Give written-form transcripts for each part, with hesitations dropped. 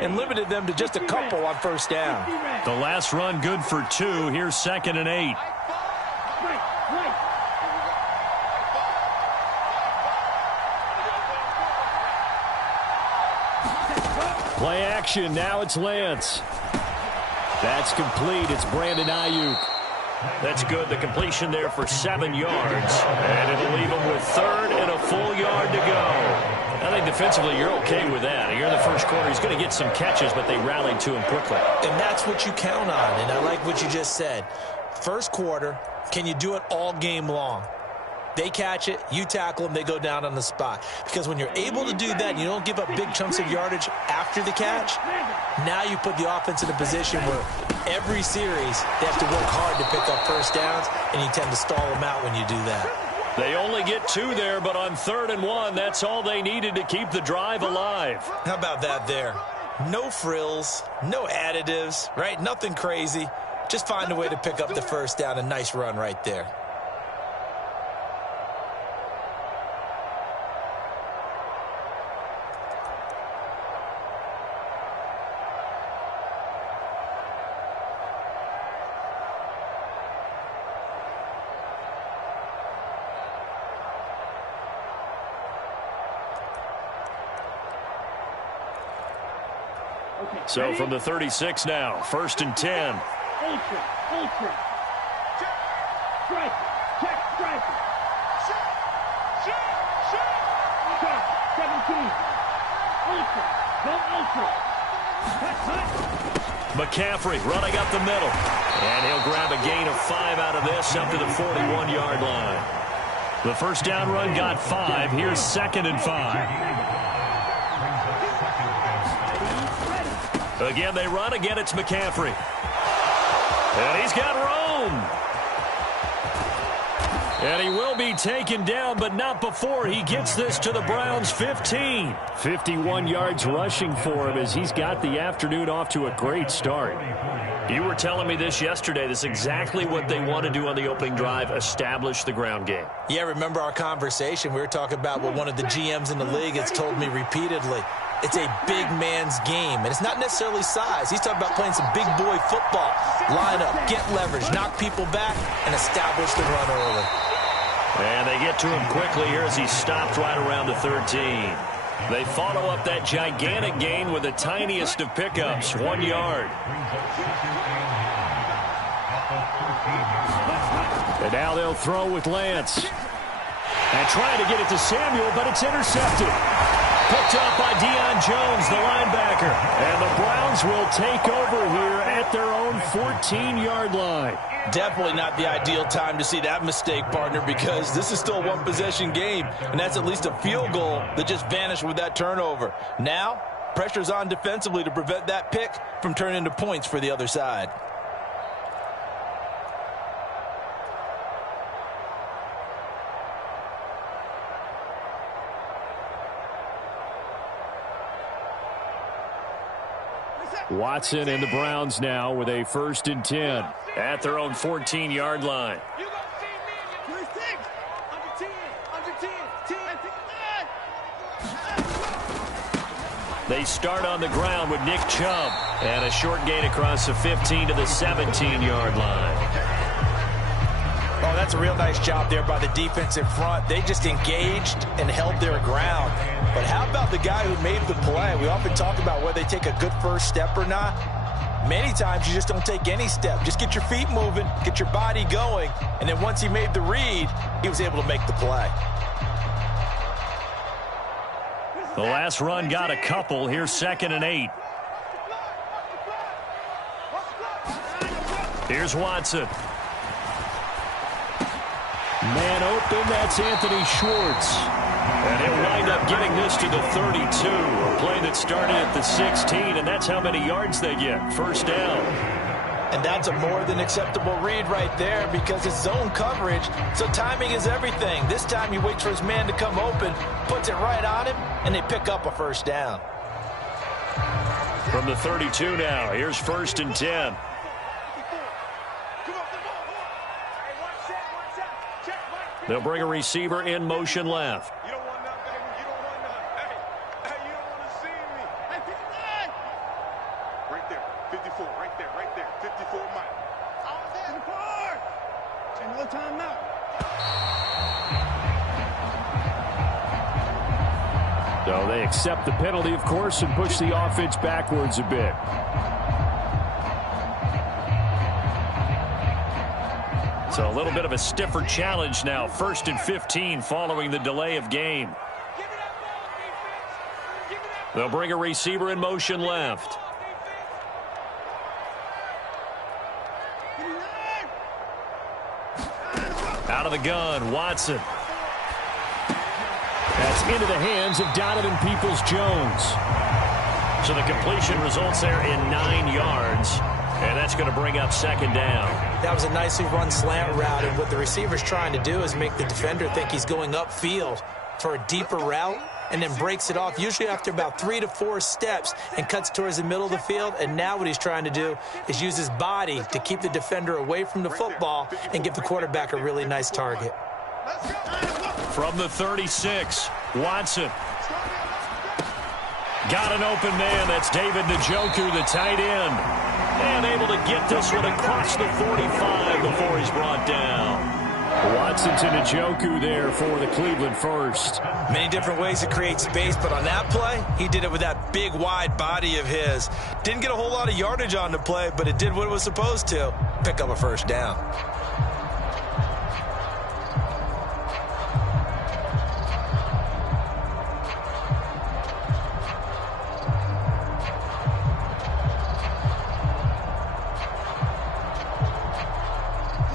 and limited them to just a couple on first down. The last run good for 2. Here's 2nd and 8. Play action. Now it's Lance. That's complete. It's Brandon Ayuk. That's good. The completion there for 7 yards. And it'll leave him with 3rd and a full yard to go. I think defensively you're okay with that. You're in the first quarter. He's going to get some catches, but they rallied to him quickly. And that's what you count on. And I like what you just said. First quarter, can you do it all game long? They catch it, you tackle them, they go down on the spot. Because when you're able to do that and you don't give up big chunks of yardage after the catch, now you put the offense in a position where every series they have to work hard to pick up first downs, and you tend to stall them out when you do that. They only get 2 there, but on 3rd and 1, that's all they needed to keep the drive alive. How about that there? No frills, no additives, right? Nothing crazy. Just find a way to pick up the first down. A nice run right there. So from the 36 now, 1st and 10. Ultra. Strike. Check, strike. Shoot. 17. Ultra. Go ultra. Cut. McCaffrey running up the middle. And he'll grab a gain of 5 out of this up to the 41-yard line. The first down run got 5. Here's 2nd and 5. Again, they run. Again, it's McCaffrey. And he's got room. And he will be taken down, but not before he gets this to the Browns' 15. 51 yards rushing for him as he's got the afternoon off to a great start. You were telling me this yesterday. This is exactly what they want to do on the opening drive, establish the ground game. Yeah, remember our conversation? We were talking about what one of the GMs in the league has told me repeatedly. It's a big man's game, and it's not necessarily size. He's talking about playing some big boy football. Line up, get leverage, knock people back, and establish the run early. And they get to him quickly here as he stopped right around the 13. They follow up that gigantic gain with the tiniest of pickups, 1 yard. And now they'll throw with Lance. And trying to get it to Samuel, but it's intercepted. Picked up by Deion Jones, the linebacker. And the Browns will take over here at their own 14-yard line. Definitely not the ideal time to see that mistake, partner, because this is still a one-possession game, and that's at least a field goal that just vanished with that turnover. Now, pressure's on defensively to prevent that pick from turning into points for the other side. Watson and the Browns now with a 1st and 10 at their own 14-yard line. They start on the ground with Nick Chubb and a short gain across the 15 to the 17-yard line. Oh, that's a real nice job there by the defense in front. They just engaged and held their ground. But how about the guy who made the play? We often talk about whether they take a good first step or not. Many times you just don't take any step. Just get your feet moving, get your body going, and then once he made the read, he was able to make the play. The last run got a couple. Here's 2nd and 8. Here's Watson. Man open, that's Anthony Schwartz. And he'll wind up getting this to the 32. A play that started at the 16, and that's how many yards they get. First down. And that's a more than acceptable read right there because it's zone coverage, so timing is everything. This time he waits for his man to come open, puts it right on him, and they pick up a first down. From the 32 now, here's 1st and 10. They'll bring a receiver in motion left. 54, right there, 54 Mike. And no timeout. So they accept the penalty, of course, and push the offense backwards a bit. So a little bit of a stiffer challenge now. 1st and 15 following the delay of game. They'll bring a receiver in motion left. Out of the gun, Watson. That's into the hands of Donovan Peoples-Jones. So the completion results there in 9 yards. And that's going to bring up 2nd down. That was a nicely run slant route, and what the receiver's trying to do is make the defender think he's going upfield for a deeper route, and then breaks it off, usually after about 3 to 4 steps, and cuts towards the middle of the field. And now what he's trying to do is use his body to keep the defender away from the football and give the quarterback a really nice target. From the 36, Watson. Got an open man. That's David Njoku, the tight end. And able to get this one across the 45 before he's brought down. Watson to Njoku there for the Cleveland first. Many different ways to create space, but on that play, he did it with that big, wide body of his. Didn't get a whole lot of yardage on the play, but it did what it was supposed to. Pick up a 1st down.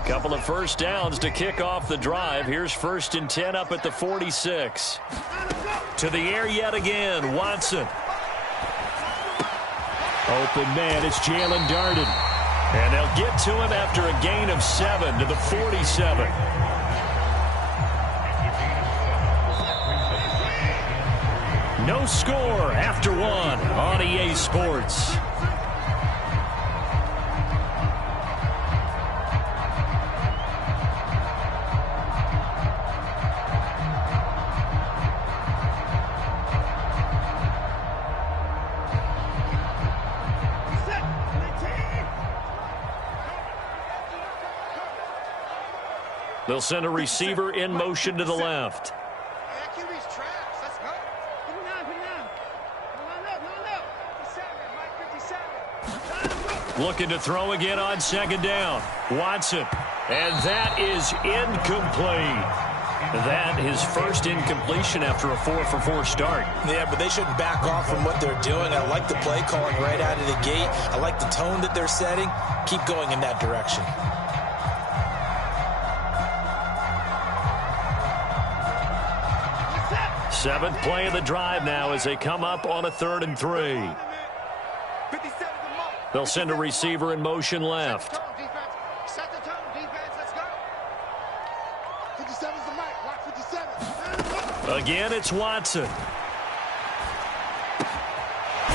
Couple of 1st downs to kick off the drive. Here's 1st and 10 up at the 46. To the air yet again, Watson. Open man, it's Jalen Darden. And they'll get to him after a gain of 7 to the 47. No score after 1 on EA Sports. They'll send a receiver in motion to the left. Looking to throw again on 2nd down. Watson. And that is incomplete. That his 1st incompletion after a 4-for-4 start. Yeah, but they shouldn't back off from what they're doing. I like the play calling right out of the gate. I like the tone that they're setting. Keep going in that direction. Seventh play of the drive now as they come up on a 3rd and 3. They'll send a receiver in motion left. Set the tone, defense. Let's go. 57's the mic. Watch 57. Again, it's Watson.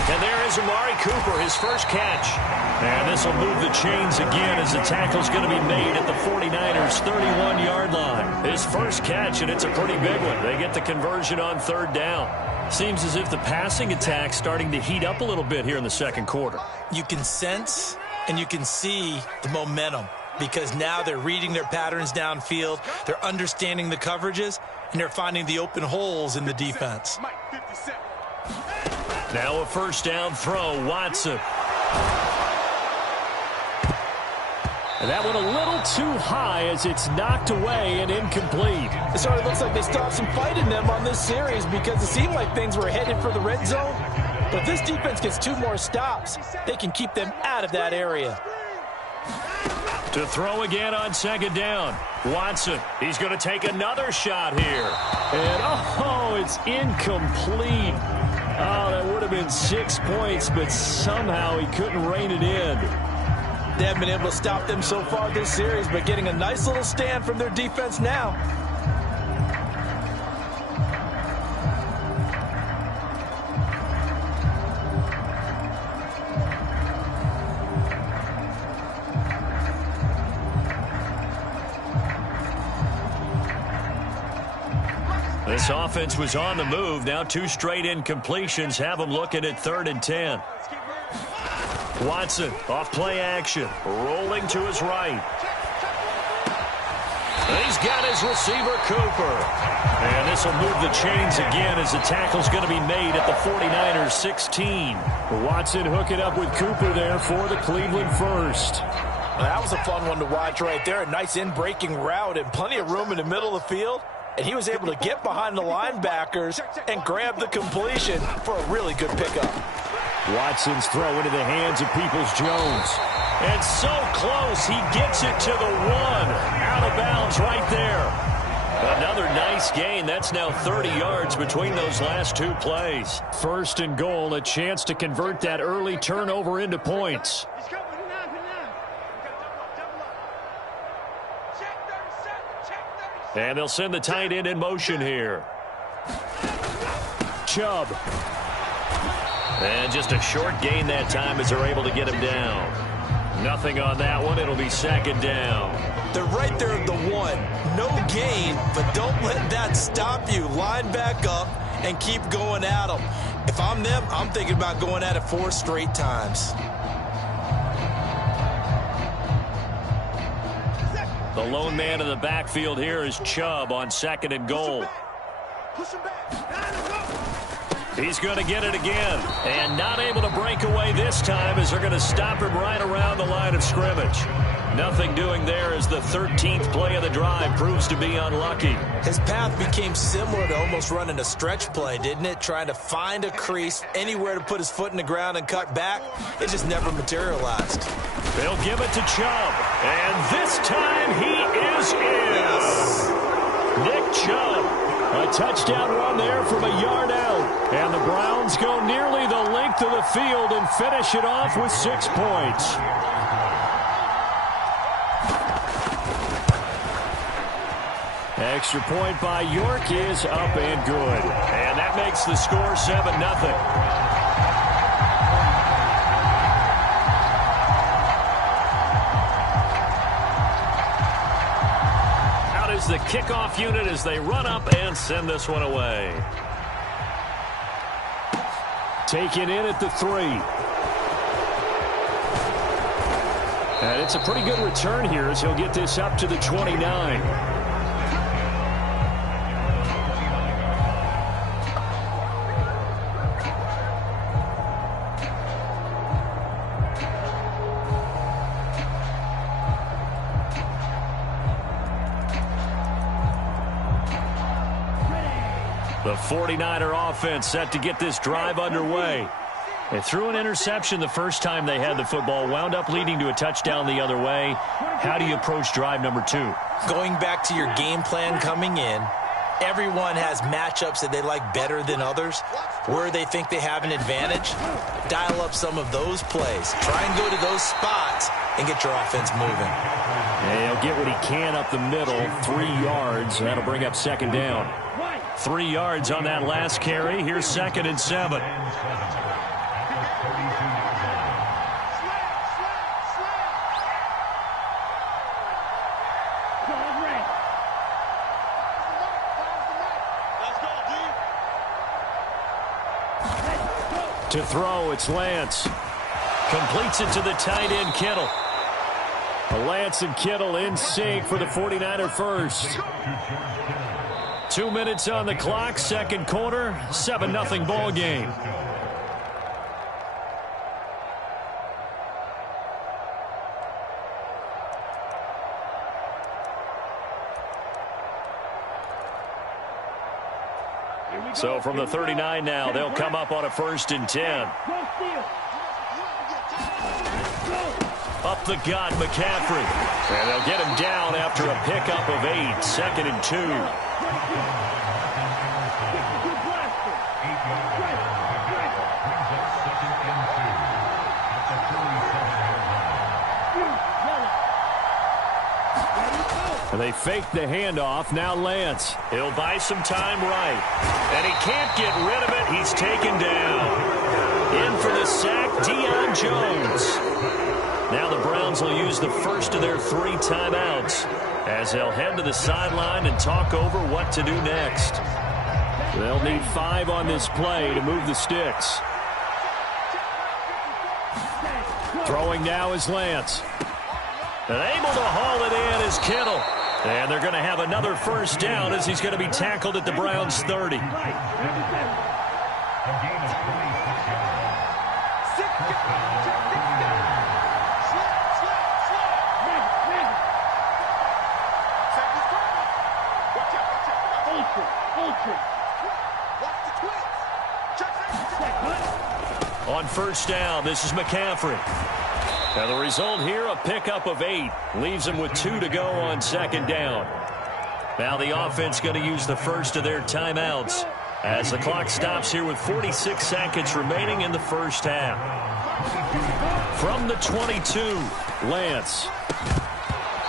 And there is Amari Cooper, his 1st catch. And this will move the chains again as the tackle's going to be made at the 49ers' 31-yard line. His 1st catch, and it's a pretty big one. They get the conversion on 3rd down. Seems as if the passing attack's starting to heat up a little bit here in the 2nd quarter. You can sense and you can see the momentum because now they're reading their patterns downfield, they're understanding the coverages, and they're finding the open holes in the defense. Now a 1st down throw, Watson. And that one a little too high as it's knocked away and incomplete. It sort of looks like they still have some fight in them on this series because it seemed like things were headed for the red zone. But if this defense gets 2 more stops, they can keep them out of that area. To throw again on 2nd down. Watson, he's going to take another shot here. And, oh, it's incomplete. Oh, that would have been 6 points, but somehow he couldn't rein it in. They haven't been able to stop them so far this series, but getting a nice little stand from their defense now. This offense was on the move. Now 2 straight incompletions have them looking at 3rd and 10. Watson off play action. Rolling to his right. He's got his receiver, Cooper. And this will move the chains again as the tackle's going to be made at the 49ers 16. Watson hooking up with Cooper there for the Cleveland first. That was a fun one to watch right there. A nice in-breaking route and plenty of room in the middle of the field. And he was able to get behind the linebackers and grab the completion for a really good pickup. Watson's throw into the hands of Peoples-Jones. And so close, he gets it to the one. Out of bounds right there. Another nice gain. That's now 30 yards between those last two plays. First and goal, a chance to convert that early turnover into points. And they'll send the tight end in motion here. Chubb. And just a short gain that time as they're able to get him down. Nothing on that one. It'll be second down. They're right there at the one. No gain, but don't let that stop you. Line back up and keep going at them. If I'm them, I'm thinking about going at it 4 straight times. The lone man in the backfield here is Chubb on second and goal. Push him back. He's going to get it again. And not able to break away this time as they're going to stop him right around the line of scrimmage. Nothing doing there as the 13th play of the drive proves to be unlucky. His path became similar to almost running a stretch play, didn't it? Trying to find a crease, anywhere to put his foot in the ground and cut back. It just never materialized. They'll give it to Chubb. And this time he is in. Nick Chubb. A touchdown run there from a yard out. And the Browns go nearly the length of the field and finish it off with 6 points. Extra point by York is up and good. And that makes the score 7-0. The kickoff unit as they run up and send this one away. Taken in at the 3. And it's a pretty good return here as he'll get this up to the 29. The 49er offense set to get this drive underway. They threw an interception the first time they had the football, wound up leading to a touchdown the other way. How do you approach drive number 2? Going back to your game plan coming in, everyone has matchups that they like better than others. Where they think they have an advantage, dial up some of those plays. Try and go to those spots and get your offense moving. And he'll get what he can up the middle, 3 yards. That'll bring up second down. 3 yards on that last carry. Here's second and 7. To throw, it's Lance. Completes it to the tight end, Kittle. Lance and Kittle in sync for the 49er first. 2 minutes on the clock, second quarter, 7-0 ball game. So from the 39 now, they'll come up on a 1st and 10. Up the gut, McCaffrey. And they'll get him down after a pickup of 8, 2nd and 2. And they fake the handoff. Now Lance. He'll buy some time right. And he can't get rid of it. He's taken down. In for the sack, Deion Jones. Now the Browns will use the first of their 3 timeouts as they'll head to the sideline and talk over what to do next. They'll need 5 on this play to move the sticks. Throwing now is Lance. And able to haul it in is Kittle. And they're going to have another first down as he's going to be tackled at the Browns' 30. On first down, this is McCaffrey. Now the result here, a pickup of 8. Leaves him with 2 to go on second down. Now the offense going to use the first of their timeouts as the clock stops here with 46 seconds remaining in the first half. From the 22, Lance.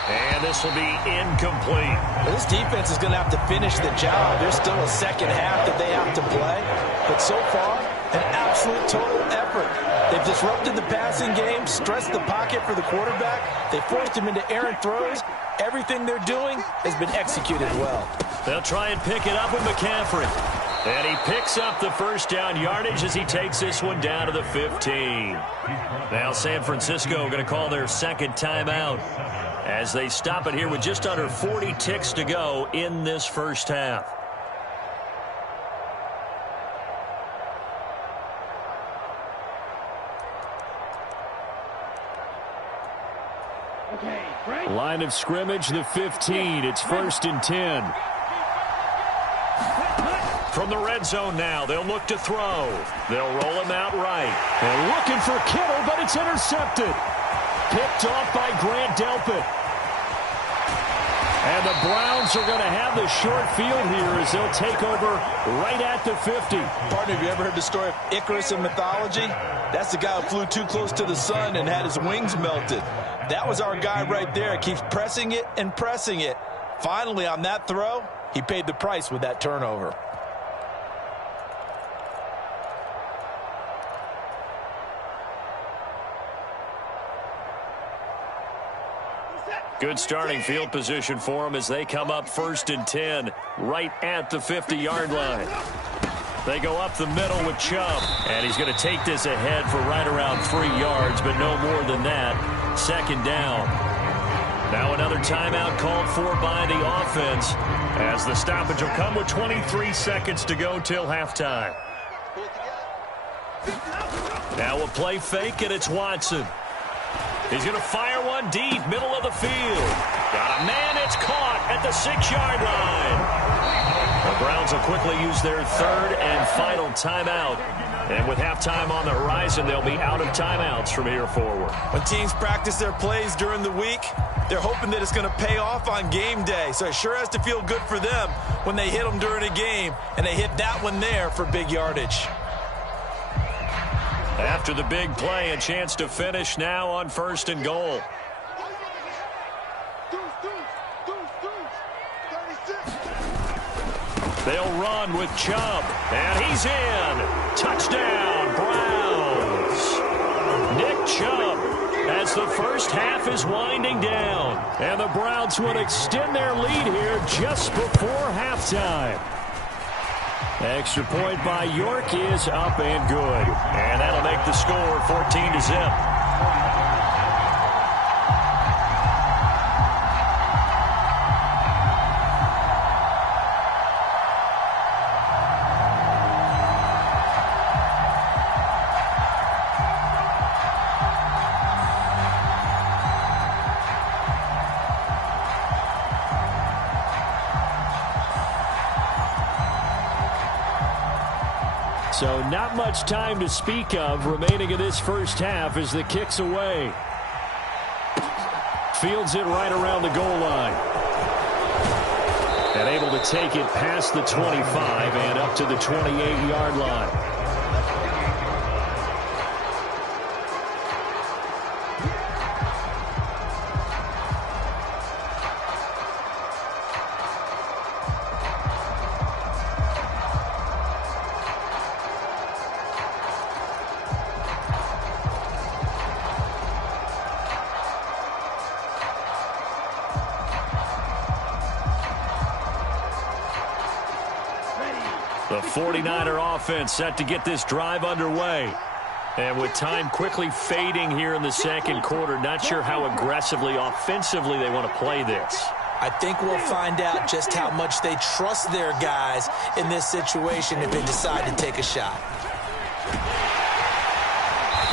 And this will be incomplete. Well, this defense is going to have to finish the job. There's still a second half that they have to play. But so far, an absolute total effort. They've disrupted the passing game, stressed the pocket for the quarterback. They forced him into errant throws. Everything they're doing has been executed well. They'll try and pick it up with McCaffrey. And he picks up the first down yardage as he takes this one down to the 15. Now San Francisco going to call their second timeout as they stop it here with just under 40 ticks to go in this first half. Line of scrimmage, the 15. It's 1st and 10. From the red zone now, they'll look to throw. They'll roll him out right. And looking for Kittle, but it's intercepted. Picked off by Grant Delpit. And the Browns are going to have the short field here as they'll take over right at the 50. Partner, have you ever heard the story of Icarus in mythology? That's the guy who flew too close to the sun and had his wings melted. That was our guy right there. Keeps pressing it and pressing it. Finally, on that throw, he paid the price with that turnover. Good starting field position for them as they come up 1st and 10 right at the 50-yard line. They go up the middle with Chubb, and he's going to take this ahead for right around 3 yards, but no more than that. Second down. Now another timeout called for by the offense as the stoppage will come with 23 seconds to go till halftime. Now a play fake, and it's Watson. He's going to fire one deep, middle of the field. Got a man, it's caught at the 6-yard line. The Browns will quickly use their 3rd and final timeout. And with halftime on the horizon, they'll be out of timeouts from here forward. When teams practice their plays during the week, they're hoping that it's going to pay off on game day. So it sure has to feel good for them when they hit them during a game, and they hit that one there for big yardage. After the big play, a chance to finish now on 1st and goal. They'll run with Chubb, and he's in. Touchdown, Browns. Nick Chubb as the first half is winding down. And the Browns would extend their lead here just before halftime. Extra point by York is up and good. And that'll make the score 14-0. So not much time to speak of remaining in this first half as the kick's away. Fields it right around the goal line. And able to take it past the 25 and up to the 28-yard line. The 49er offense set to get this drive underway. And with time quickly fading here in the second quarter, not sure how aggressively, offensively they want to play this. I think we'll find out just how much they trust their guys in this situation if they decide to take a shot.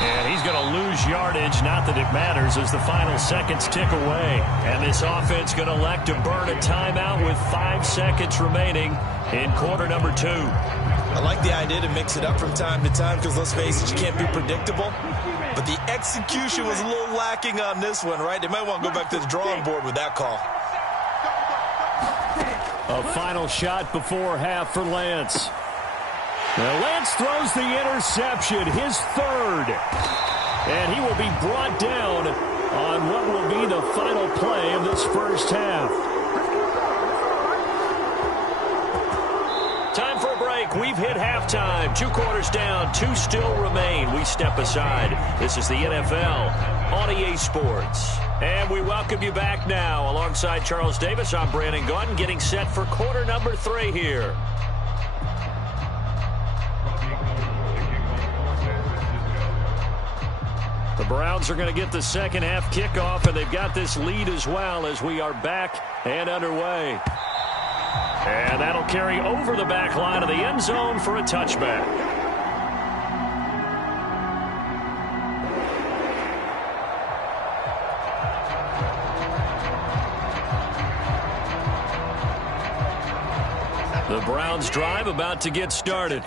And he's going to lose yardage, not that it matters, as the final seconds tick away. And this offense going to elect to burn a timeout with 5 seconds remaining in quarter number 2. I like the idea to mix it up from time to time because, let's face it, you can't be predictable. But the execution was a little lacking on this one, right? They might want to go back to the drawing board with that call. A final shot before half for Lance. Now Lance throws the interception, his third. And he will be brought down on what will be the final play of this first half. Time for a break. We've hit halftime. 2 quarters down, 2 still remain. We step aside. This is the NFL on EA Sports. And we welcome you back now. Alongside Charles Davis, I'm Brandon Gaudin, getting set for quarter number 3 here. The Browns are going to get the second half kickoff, and they've got this lead as well as we are back and underway. And that'll carry over the back line of the end zone for a touchback. The Browns drive about to get started.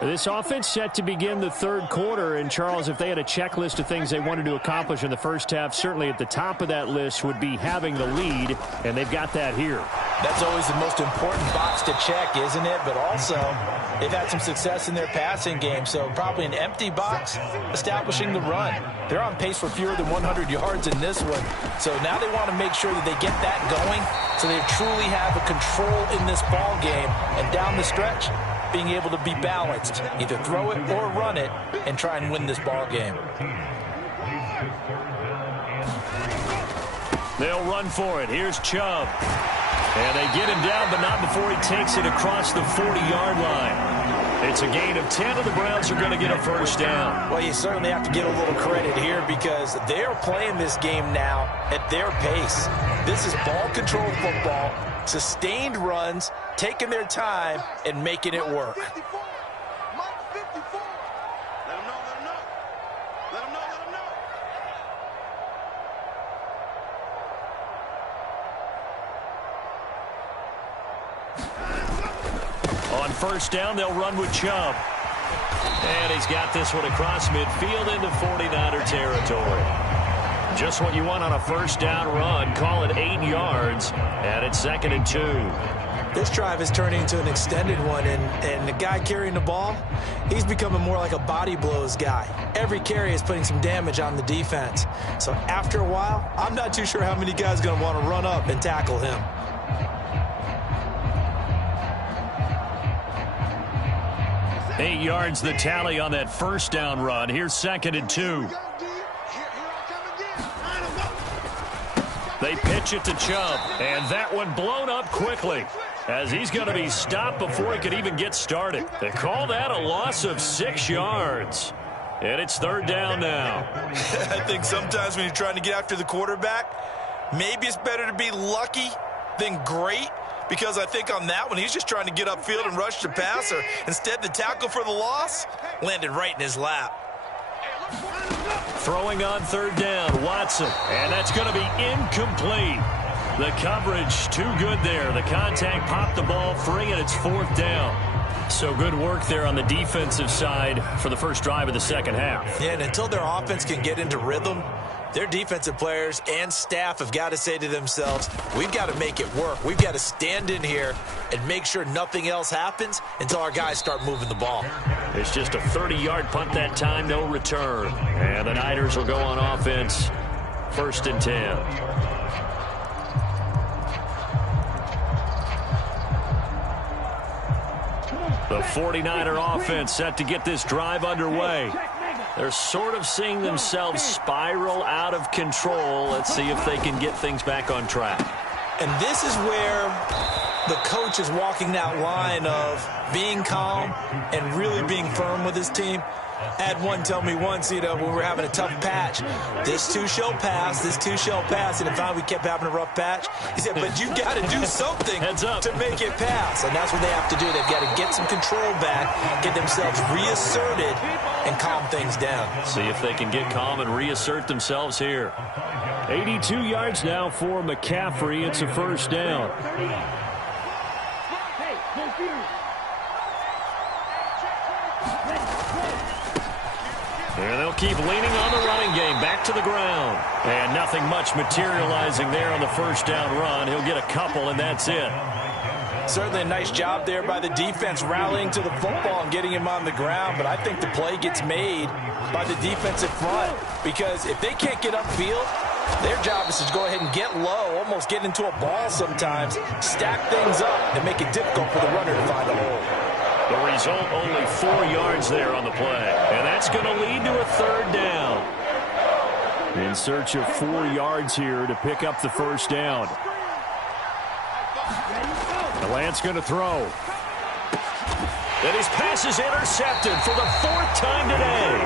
This offense set to begin the third quarter, and Charles, if they had a checklist of things they wanted to accomplish in the first half, certainly at the top of that list would be having the lead, and they've got that here. That's always the most important box to check, isn't it? But also, they've had some success in their passing game, so probably an empty box establishing the run. They're on pace for fewer than 100 yards in this one, so now they want to make sure that they get that going so they truly have a control in this ball game, and down the stretch, being able to be balanced, either throw it or run it, and try and win this ball game. They'll run for it. Here's Chubb. And they get him down, but not before he takes it across the 40-yard line. It's a gain of 10, and the Browns are going to get a first down. Well, you certainly have to give a little credit here because they are playing this game now at their pace. This is ball control football, sustained runs, taking their time, and making it work. On first down, they'll run with Chubb. And he's got this one across midfield into 49er territory. Just what you want on a first down run. Call it 8 yards, and it's 2nd and 2. This drive is turning into an extended one, and the guy carrying the ball, he's becoming more like a body blows guy. Every carry is putting some damage on the defense. So after a while, I'm not too sure how many guys are going to want to run up and tackle him. Eight yards the tally on that first down run. Here's 2nd and 2. They pitch it to Chubb, and that one blown up quickly as he's going to be stopped before he could even get started. They call that a loss of 6 yards. And it's 3rd down now. I think sometimes when you're trying to get after the quarterback, maybe it's better to be lucky than great. Because I think on that one, he's just trying to get upfield and rush the passer. Instead, the tackle for the loss landed right in his lap. Throwing on 3rd down, Watson. And that's going to be incomplete. The coverage too good there. The contact popped the ball free, and it's 4th down. So good work there on the defensive side for the first drive of the second half. Yeah, and until their offense can get into rhythm, their defensive players and staff have got to say to themselves, we've got to make it work. We've got to stand in here and make sure nothing else happens until our guys start moving the ball. It's just a 30-yard punt that time, no return. And the Niners will go on offense, 1st and 10. The 49er offense set to get this drive underway. They're sort of seeing themselves spiral out of control. Let's see if they can get things back on track. And this is where the coach is walking that line of being calm and really being firm with his team. I had one tell me once, when we were having a tough patch, this too shall pass, this too shall pass. And if we kept having a rough patch, he said, but you've got to do something to make it pass. And that's what they have to do. They've got to get some control back, get themselves reasserted, and calm things down. See if they can get calm and reassert themselves here. 82 yards now for McCaffrey. It's a first down. Hey, confused. And they'll keep leaning on the running game. Back to the ground. And nothing much materializing there on the first down run. He'll get a couple, and that's it. Certainly a nice job there by the defense rallying to the football and getting him on the ground. But I think the play gets made by the defensive front, because if they can't get upfield, their job is to go ahead and get low, almost get into a ball sometimes, stack things up, and make it difficult for the runner to find a hole. The result, only 4 yards there on the play. And that's going to lead to a third down. In search of 4 yards here to pick up the first down. Lance going to throw. And his pass is intercepted for the 4th time today.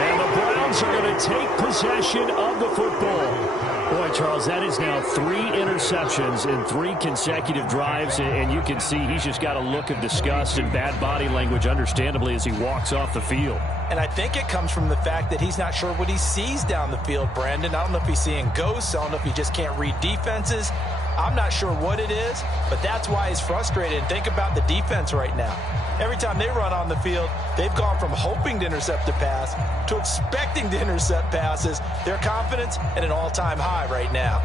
And the Browns are going to take possession of the football. Boy, Charles, that is now 3 interceptions in 3 consecutive drives, and you can see he's just got a look of disgust and bad body language, understandably, as he walks off the field. And I think it comes from the fact that he's not sure what he sees down the field, Brandon. I don't know if he's seeing ghosts. I don't know if he just can't read defenses. I'm not sure what it is, but that's why he's frustrated. And think about the defense right now. Every time they run on the field, they've gone from hoping to intercept a pass to expecting to intercept passes. Their confidence at an all-time high right now.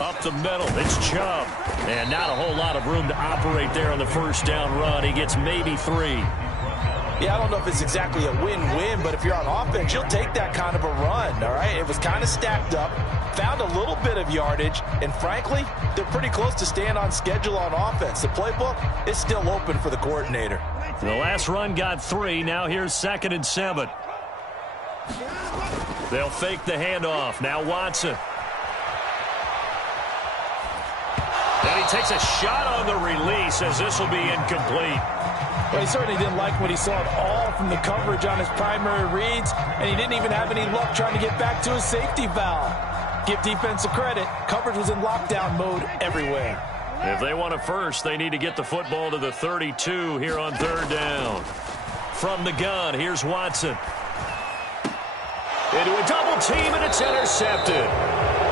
Up the middle, it's Chubb. And not a whole lot of room to operate there on the first down run. He gets maybe 3. Yeah, I don't know if it's exactly a win-win, but if you're on offense, you'll take that kind of a run, all right? It was kind of stacked up, found a little bit of yardage, and frankly, they're pretty close to staying on schedule on offense. The playbook is still open for the coordinator. The last run got 3. Now here's 2nd and 7. They'll fake the handoff. Now Watson. And he takes a shot on the release, as this will be incomplete. Well, he certainly didn't like what he saw at all from the coverage on his primary reads, and he didn't even have any luck trying to get back to his safety valve. Give defense credit. Coverage was in lockdown mode everywhere. If they want a first, they need to get the football to the 32 here on 3rd down. From the gun, here's Watson. Into a double team, and it's intercepted.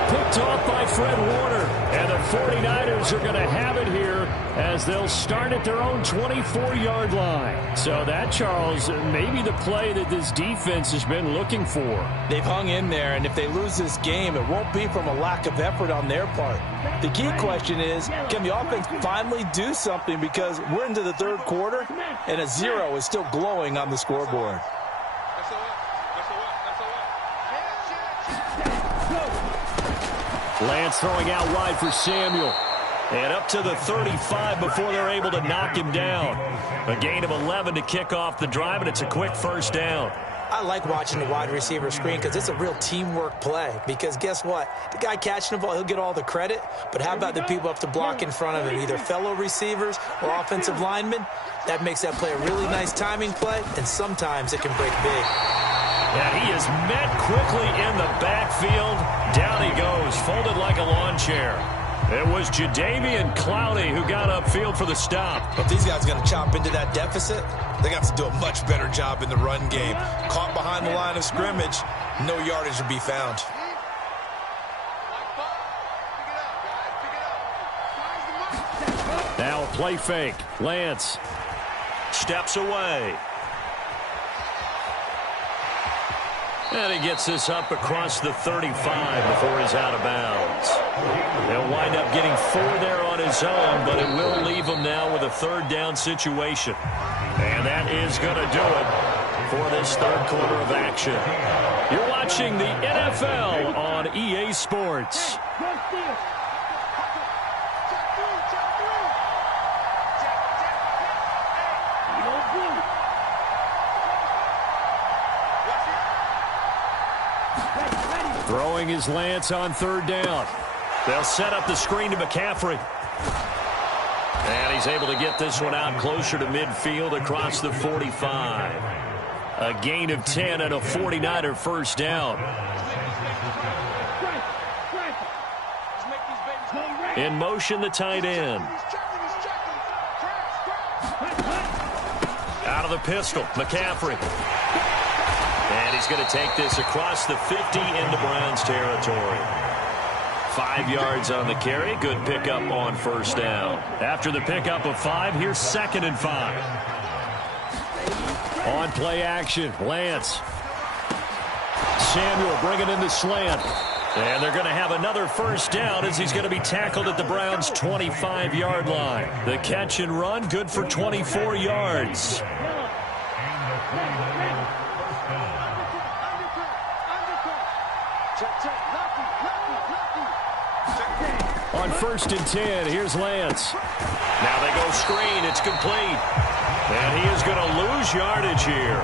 Picked off by Fred Warner. And the 49ers are going to have it here as they'll start at their own 24-yard line. So that, Charles, maybe the play that this defense has been looking for. They've hung in there, and if they lose this game, it won't be from a lack of effort on their part. The key question is, can the offense finally do something, because we're into the 3rd quarter, and a 0 is still glowing on the scoreboard. Lance throwing out wide for Samuel. And up to the 35 before they're able to knock him down. A gain of 11 to kick off the drive, and it's a quick first down. I like watching the wide receiver screen because it's a real teamwork play. Because guess what? The guy catching the ball, he'll get all the credit. But how about the people up to block in front of him, either fellow receivers or offensive linemen? That makes that play a really nice timing play, and sometimes it can break big. Yeah, he is met quickly in the backfield. Down he goes, folded like a lawn chair. It was Jadeveon Clowney who got upfield for the stop. If these guys are going to chop into that deficit, they got to do a much better job in the run game. Caught behind the line of scrimmage, no yardage to be found. Now a play fake. Lance steps away. And he gets this up across the 35 before he's out of bounds. He'll wind up getting 4 there on his own, but it will leave him now with a 3rd down situation. And that is going to do it for this 3rd quarter of action. You're watching the NFL on EA Sports. Throwing his Lance on third down. They'll set up the screen to McCaffrey. And he's able to get this one out closer to midfield across the 45. A gain of 10 and a 49er first down. In motion, the tight end. Out of the pistol, McCaffrey. And he's going to take this across the 50 into Browns territory. 5 yards on the carry. Good pickup on first down. After the pickup of 5, here's 2nd and 5. On play action, Lance. Samuel bringing in the slant. And they're going to have another first down as he's going to be tackled at the Browns' 25-yard line. The catch and run, good for 24 yards. On 1st and 10, here's Lance. Now they go screen. It's complete. And he is going to lose yardage here.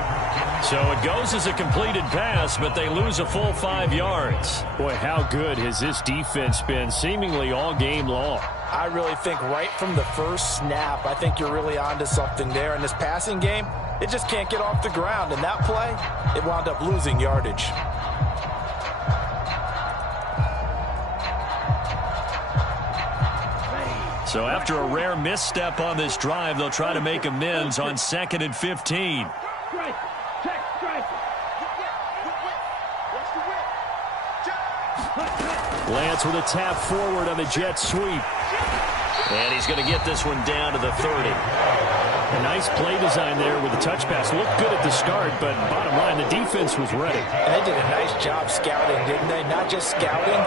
So it goes as a completed pass, but they lose a full 5 yards. Boy, how good has this defense been seemingly all game long? I really think right from the first snap, I think you're really onto something there. In this passing game, it just can't get off the ground. And that play, it wound up losing yardage. So after a rare misstep on this drive, they'll try to make amends on 2nd and 15. Lance with a tap forward on the jet sweep. And he's going to get this one down to the 30. A nice play design there with the touch pass. Looked good at the start, but bottom line, the defense was ready. And they did a nice job scouting, didn't they? Not just scouting,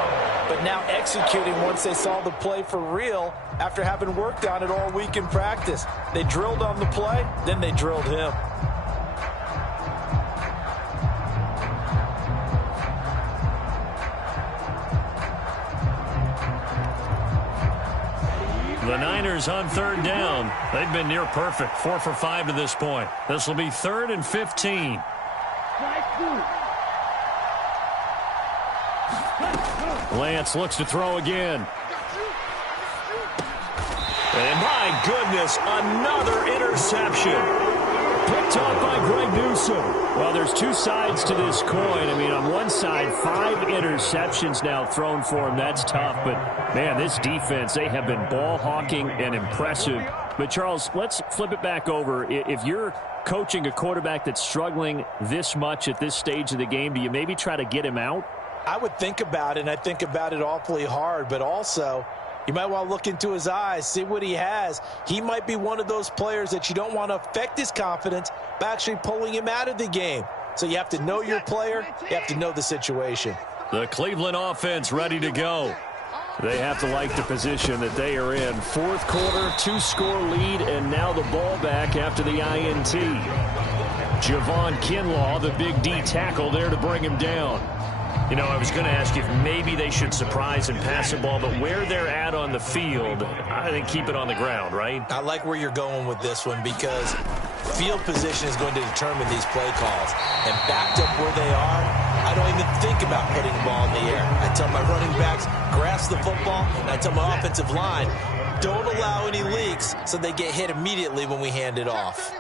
but now executing once they saw the play for real after having worked on it all week in practice. They drilled on the play, then they drilled him. The Niners on 3rd down. They've been near perfect. 4 for 5 to this point. This will be 3rd and 15. Lance looks to throw again. And my goodness, another interception. Picked off by Greg Newsome. Well, there's 2 sides to this coin. I mean, on one side, 5 interceptions now thrown for him. That's tough. But, man, this defense, they have been ball hawking and impressive. But, Charles, let's flip it back over. If you're coaching a quarterback that's struggling this much at this stage of the game, do you maybe try to get him out? I would think about it, and I think about it awfully hard. But also, you might want to look into his eyes, see what he has. He might be one of those players that you don't want to affect his confidence by actually pulling him out of the game. So you have to know your player. You have to know the situation. The Cleveland offense ready to go. They have to like the position that they are in. 4th quarter, 2-score lead, and now the ball back after the INT. Javon Kinlaw, the big D tackle there to bring him down. You know, I was going to ask you if maybe they should surprise and pass the ball, but where they're at on the field, I think keep it on the ground, right? I like where you're going with this one because field position is going to determine these play calls. And backed up where they are, I don't even think about putting the ball in the air. I tell my running backs, grasp the football, and I tell my offensive line, don't allow any leaks so they get hit immediately when we hand it off.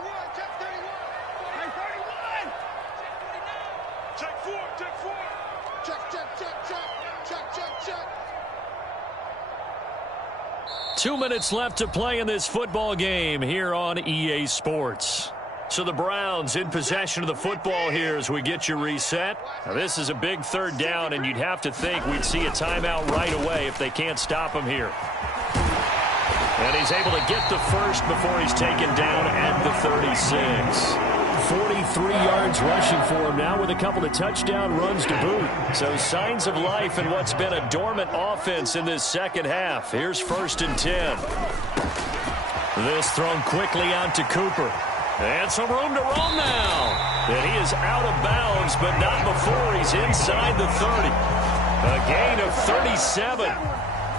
Two minutes left to play in this football game here on EA Sports. So the Browns in possession of the football here as we get you reset. Now this is a big 3rd down, and you'd have to think we'd see a timeout right away if they can't stop him here. And he's able to get the first before he's taken down at the 36. 43 yards rushing for him now with a couple of touchdown runs to boot. So signs of life in what's been a dormant offense in this second half. Here's 1st and 10. This thrown quickly out to Cooper. And some room to roam now. And he is out of bounds, but not before he's inside the 30. A gain of 37.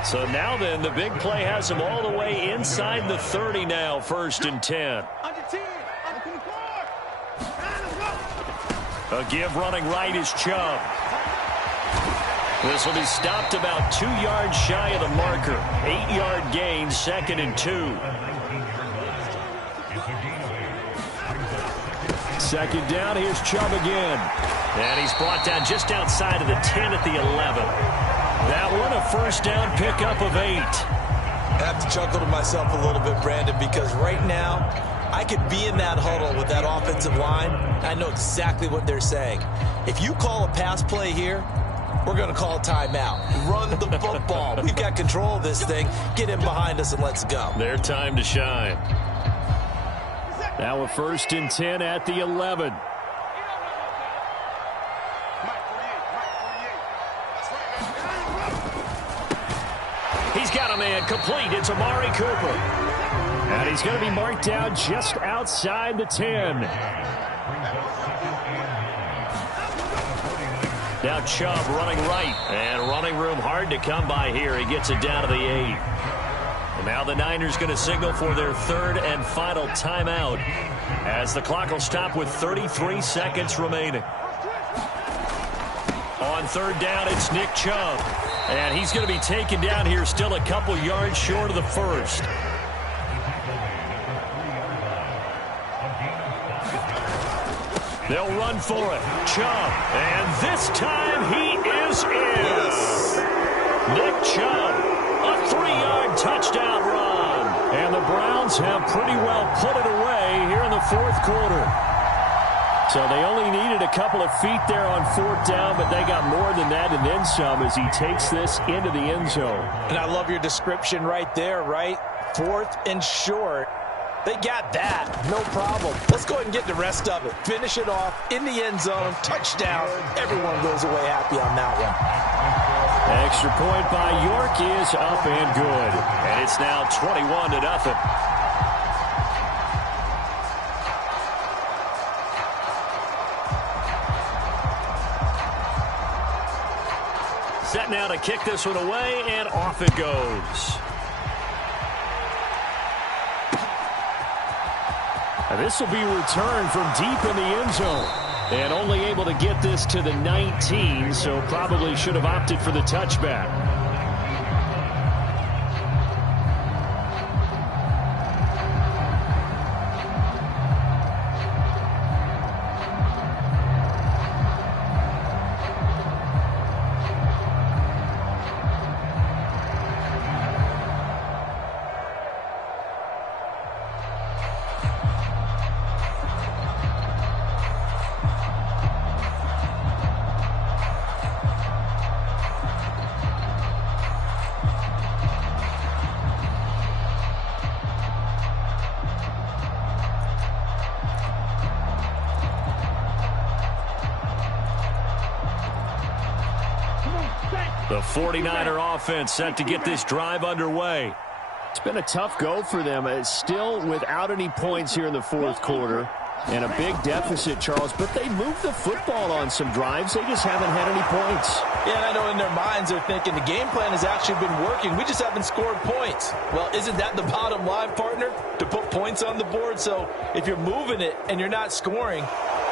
So now then, the big play has him all the way inside the 30 now, 1st and 10. A give running right is Chubb. This will be stopped about 2 yards shy of the marker. 8-yard gain, 2nd and 2. 2nd down, here's Chubb again. And he's brought down just outside of the 10 at the 11. That one, a 1st down pickup of 8. I have to chuckle to myself a little bit, Brandon, because right now I could be in that huddle with that offensive line. I know exactly what they're saying. If you call a pass play here, we're going to call a timeout. Run the football. We've got control of this thing. Get in behind us and let's go. Their time to shine. Now a 1st and 10 at the 11. He's got a man complete. It's Amari Cooper. And he's going to be marked down just outside the 10. Now Chubb running right. And running room hard to come by here. He gets it down to the 8. And now the Niners going to signal for their 3rd and final timeout as the clock will stop with 33 seconds remaining. On 3rd down, it's Nick Chubb. And he's going to be taken down here still a couple yards short of the 1st. They'll run for it. Chubb. And this time he is in. Nick Chubb. A 3-yard touchdown run. And the Browns have pretty well put it away here in the 4th quarter. So they only needed a couple of feet there on 4th down, but they got more than that and then some as he takes this into the end zone. And I love your description right there, right? 4th and short. They got that. No problem. Let's go ahead and get the rest of it. Finish it off in the end zone. Touchdown. Everyone goes away happy on that one. Extra point by York is up and good. And it's now 21-0. Set now to kick this one away, and off it goes. And this will be returned from deep in the end zone. And only able to get this to the 19, so probably should have opted for the touchback. The 49er offense set to get this drive underway. It's been a tough go for them. It's still without any points here in the 4th quarter. And a big deficit, Charles. But they moved the football on some drives. They just haven't had any points. Yeah, and I know in their minds they're thinking the game plan has actually been working. We just haven't scored points. Well, isn't that the bottom line, partner? To put points on the board. So if you're moving it and you're not scoring,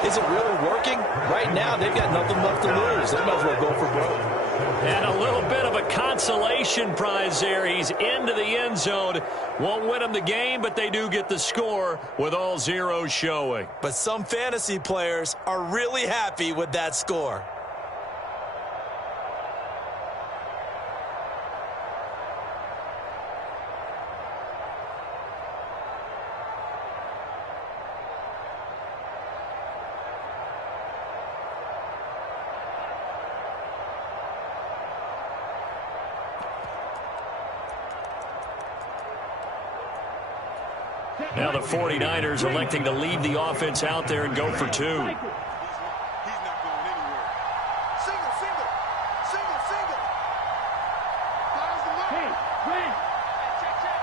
is it really working? Right now, they've got nothing left to lose. They might as well go for broke. And a little bit of a consolation prize there. He's into the end zone. Won't win them the game, but they do get the score with all zeros showing. But some fantasy players are really happy with that score. Now the 49ers electing to leave the offense out there and go for 2. He's not going anywhere. Single, single, single, single. Fires the mark. Hey, red. Check, check.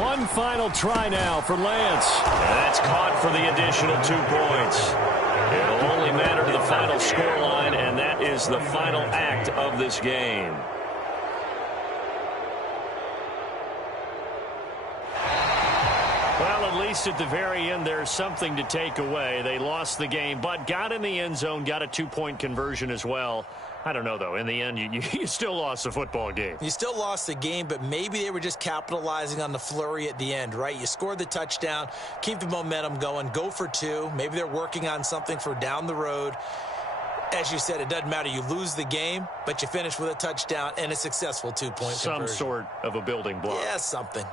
One final try now for Lance. And that's caught for the additional 2 points. It'll only matter to the final scoreline, and that is the final act of this game. Well, at least at the very end, there's something to take away. They lost the game, but got in the end zone, got a 2-point conversion as well. I don't know, though. In the end, you still lost the football game. You still lost the game, but maybe they were just capitalizing on the flurry at the end, right? You scored the touchdown, keep the momentum going, go for 2. Maybe they're working on something for down the road. As you said, it doesn't matter. You lose the game, but you finish with a touchdown and a successful 2-point conversion. Some sort of a building block. Yeah, something.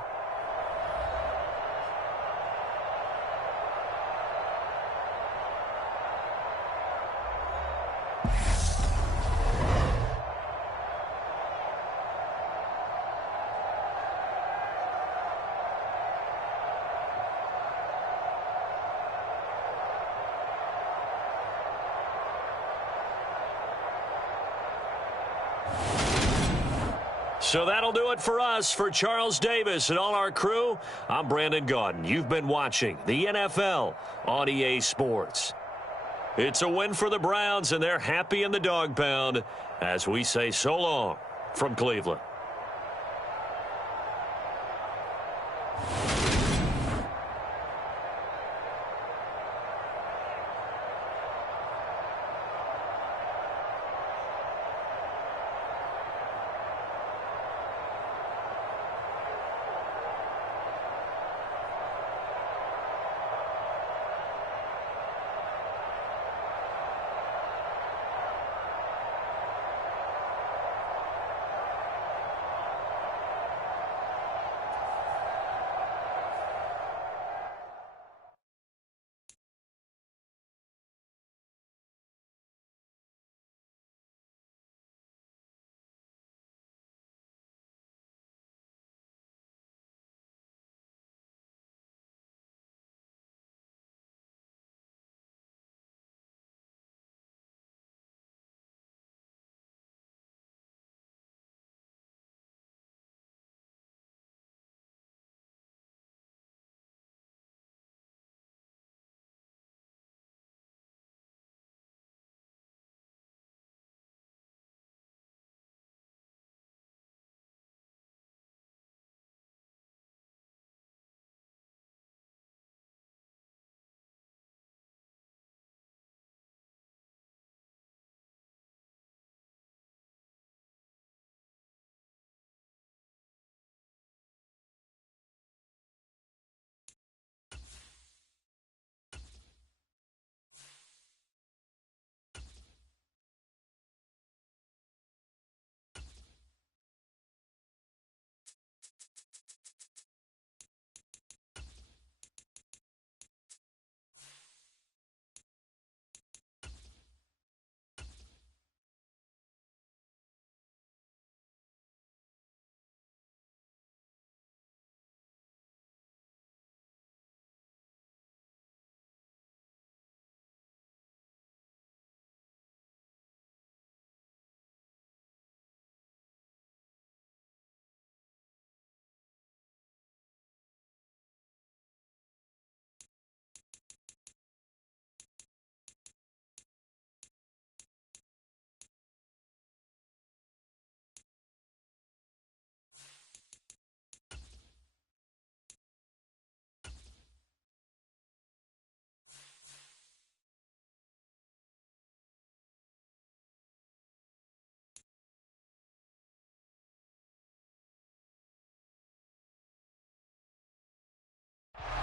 So that'll do it for us. For Charles Davis and all our crew, I'm Brandon Gaudin. You've been watching the NFL on EA Sports. It's a win for the Browns, and they're happy in the dog pound as we say so long from Cleveland.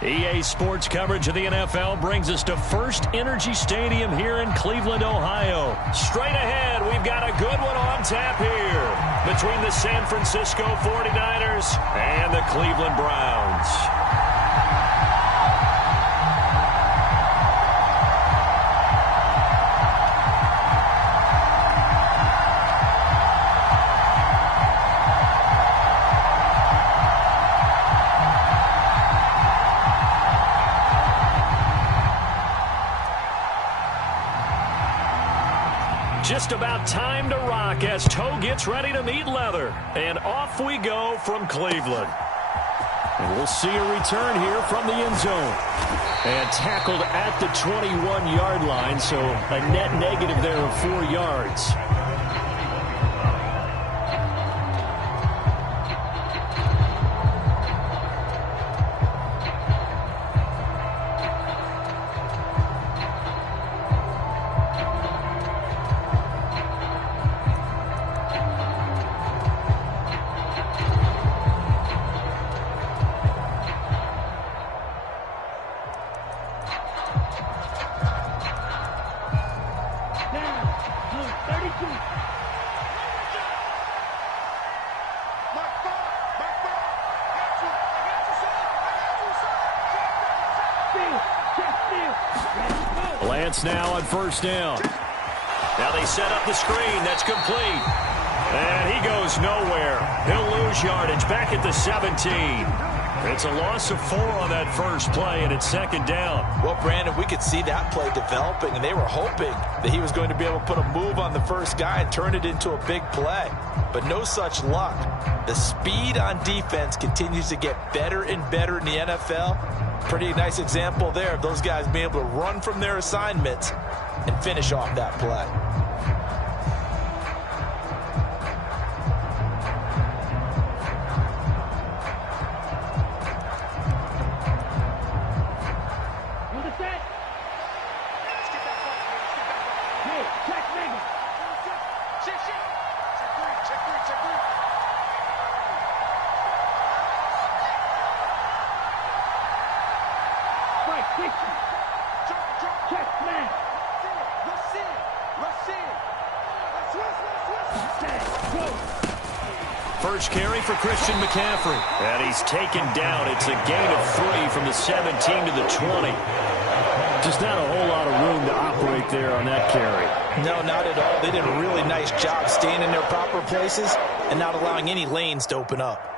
EA Sports coverage of the NFL brings us to First Energy Stadium here in Cleveland, Ohio. Straight ahead, we've got a good one on tap here between the San Francisco 49ers and the Cleveland Browns. Just about time to rock as Toe gets ready to meet leather. And off we go from Cleveland. And we'll see a return here from the end zone. And tackled at the 21-yard line, so a net negative there of 4 yards. Lance now on first down. Now they set up the screen. That's complete. And he goes nowhere. He'll lose yardage back at the 17. It's a loss of 4 on that first play, and it's second down. Well, Brandon, we could see that play developing, and they were hoping that he was going to be able to put a move on the first guy and turn it into a big play. But no such luck. The speed on defense continues to get better and better in the NFL. Pretty nice example there of those guys being able to run from their assignments and finish off that play. First carry for Christian McCaffrey. And he's taken down. It's a gain of 3 from the 17 to the 20. Just not a whole lot of room to operate there on that carry. No, not at all. They did a really nice job staying in their proper places and not allowing any lanes to open up.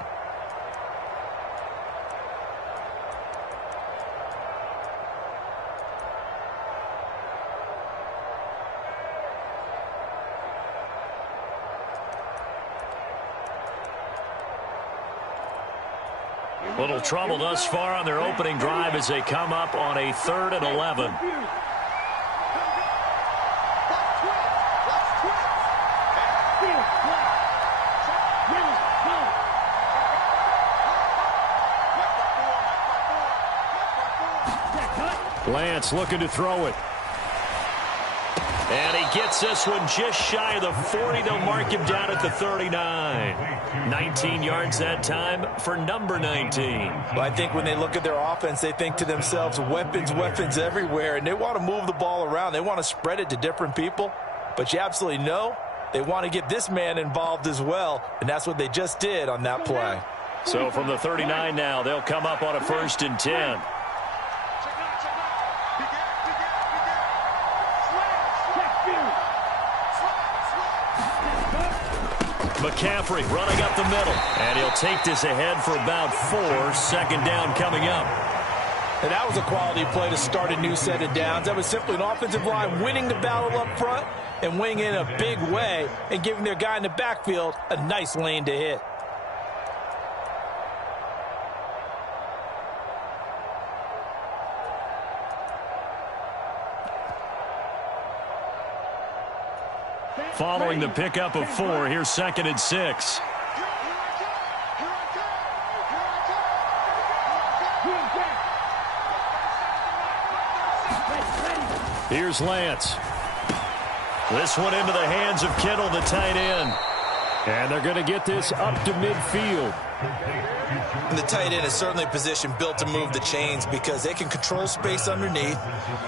Little trouble thus far on their opening drive as they come up on a 3rd and 11. Lance looking to throw it. And he gets this one just shy of the 40. They'll mark him down at the 39. 19 yards that time for number 19. Well, I think when they look at their offense, they think to themselves, weapons, weapons everywhere, and they want to move the ball around. They want to spread it to different people, but you absolutely know they want to get this man involved as well, and that's what they just did on that play. So from the 39 now, they'll come up on a 1st and 10. McCaffrey running up the middle. And he'll take this ahead for about 4. 2nd down coming up. And that was a quality play to start a new set of downs. That was simply an offensive line winning the battle up front and winning in a big way and giving their guy in the backfield a nice lane to hit. Following the pickup of 4, here's 2nd and 6. Here's Lance. This one into the hands of Kittle, the tight end. And they're going to get this up to midfield. And the tight end is certainly a position built to move the chains because they can control space underneath.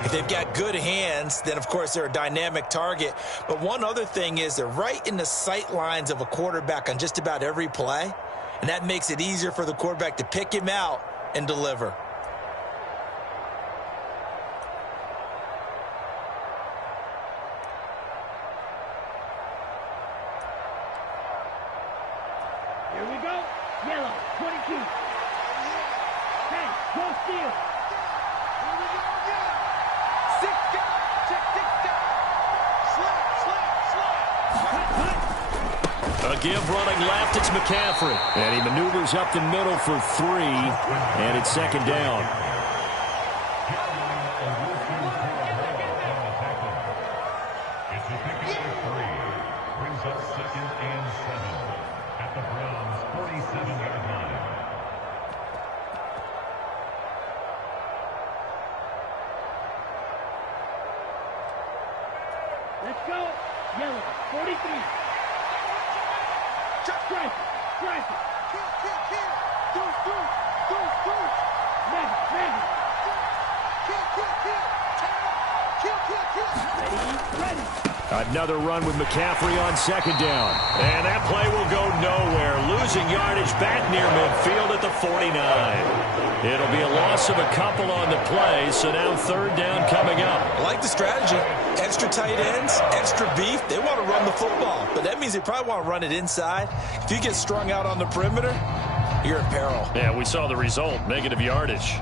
If they've got good hands, then, of course, they're a dynamic target. But one other thing is they're right in the sight lines of a quarterback on just about every play, and that makes it easier for the quarterback to pick him out and deliver. Here we go. Yellow, 22. 10, go steal. Here we go again. 6 guys. Check 6 guys. Slap. A give running left, it's McCaffrey. And he maneuvers up the middle for 3. And it's 2nd down. Brings up 2nd and 7 at the Browns' 47-yard line. Let's go. Yellow, 43. Stripe it. Stripe it. Kill. Deuce. Ready. Kill. Ready. Another run with McCaffrey on second down. And that play will go nowhere. Losing yardage back near midfield at the 49. It'll be a loss of a couple on the play, so now third down coming up. I like the strategy. Extra tight ends, extra beef. They want to run the football, but that means they probably want to run it inside. If you get strung out on the perimeter, you're in peril. Yeah, we saw the result, negative yardage.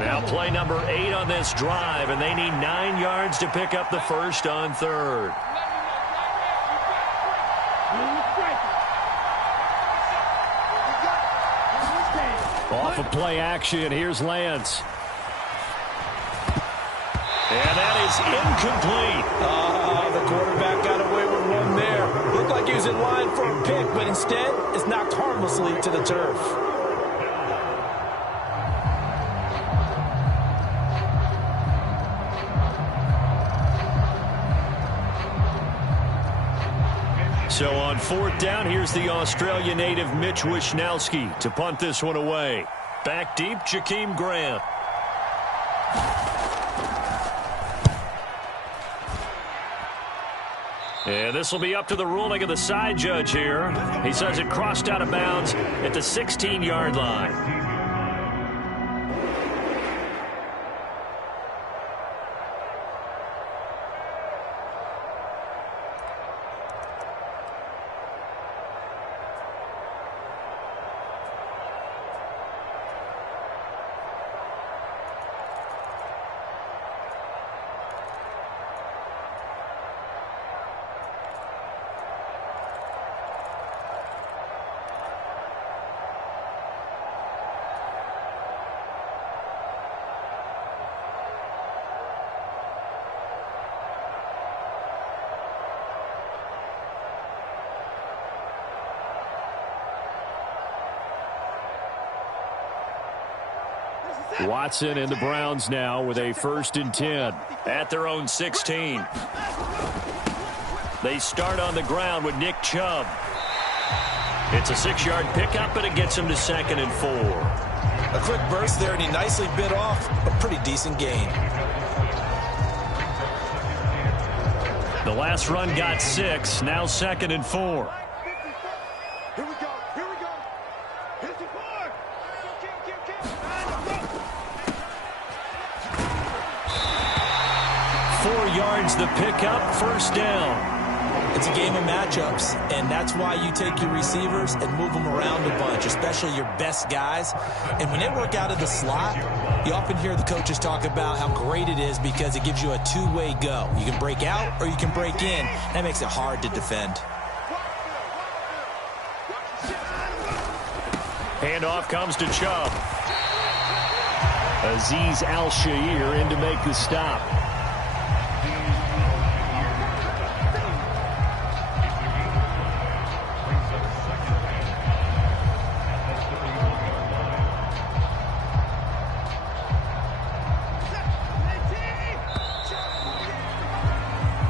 Now play number 8 on this drive, and they need 9 yards to pick up the first on third. Off of play action, here's Lance. And that is incomplete. The quarterback got away with one there. Looked like he was in line for a pick, but instead, it's knocked harmlessly to the turf. So on fourth down, here's the Australia native Mitch Wishnowsky to punt this one away. Back deep, Jakeem Grant. And this will be up to the ruling of the side judge here. He says it crossed out of bounds at the 16-yard line. Watson and the Browns now with a 1st and 10. At their own 16. They start on the ground with Nick Chubb. It's a 6-yard pickup, and it gets him to 2nd and 4. A quick burst there, and he nicely bit off a pretty decent gain. The last run got 6, now 2nd and 4. Here we go. Here we go. Here's the 4. Kill. 4 yards the pickup, 1st down. It's a game of matchups, and that's why you take your receivers and move them around a bunch, especially your best guys. And when they work out of the slot, you often hear the coaches talk about how great it is because it gives you a two-way go. You can break out or you can break in. That makes it hard to defend. Handoff comes to Chubb. Azeez Al-Shaair in to make the stop.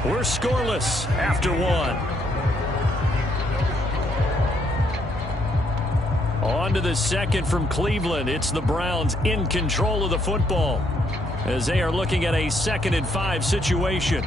We're scoreless after 1. On to the 2nd from Cleveland. It's the Browns in control of the football as they are looking at a 2nd and 5 situation.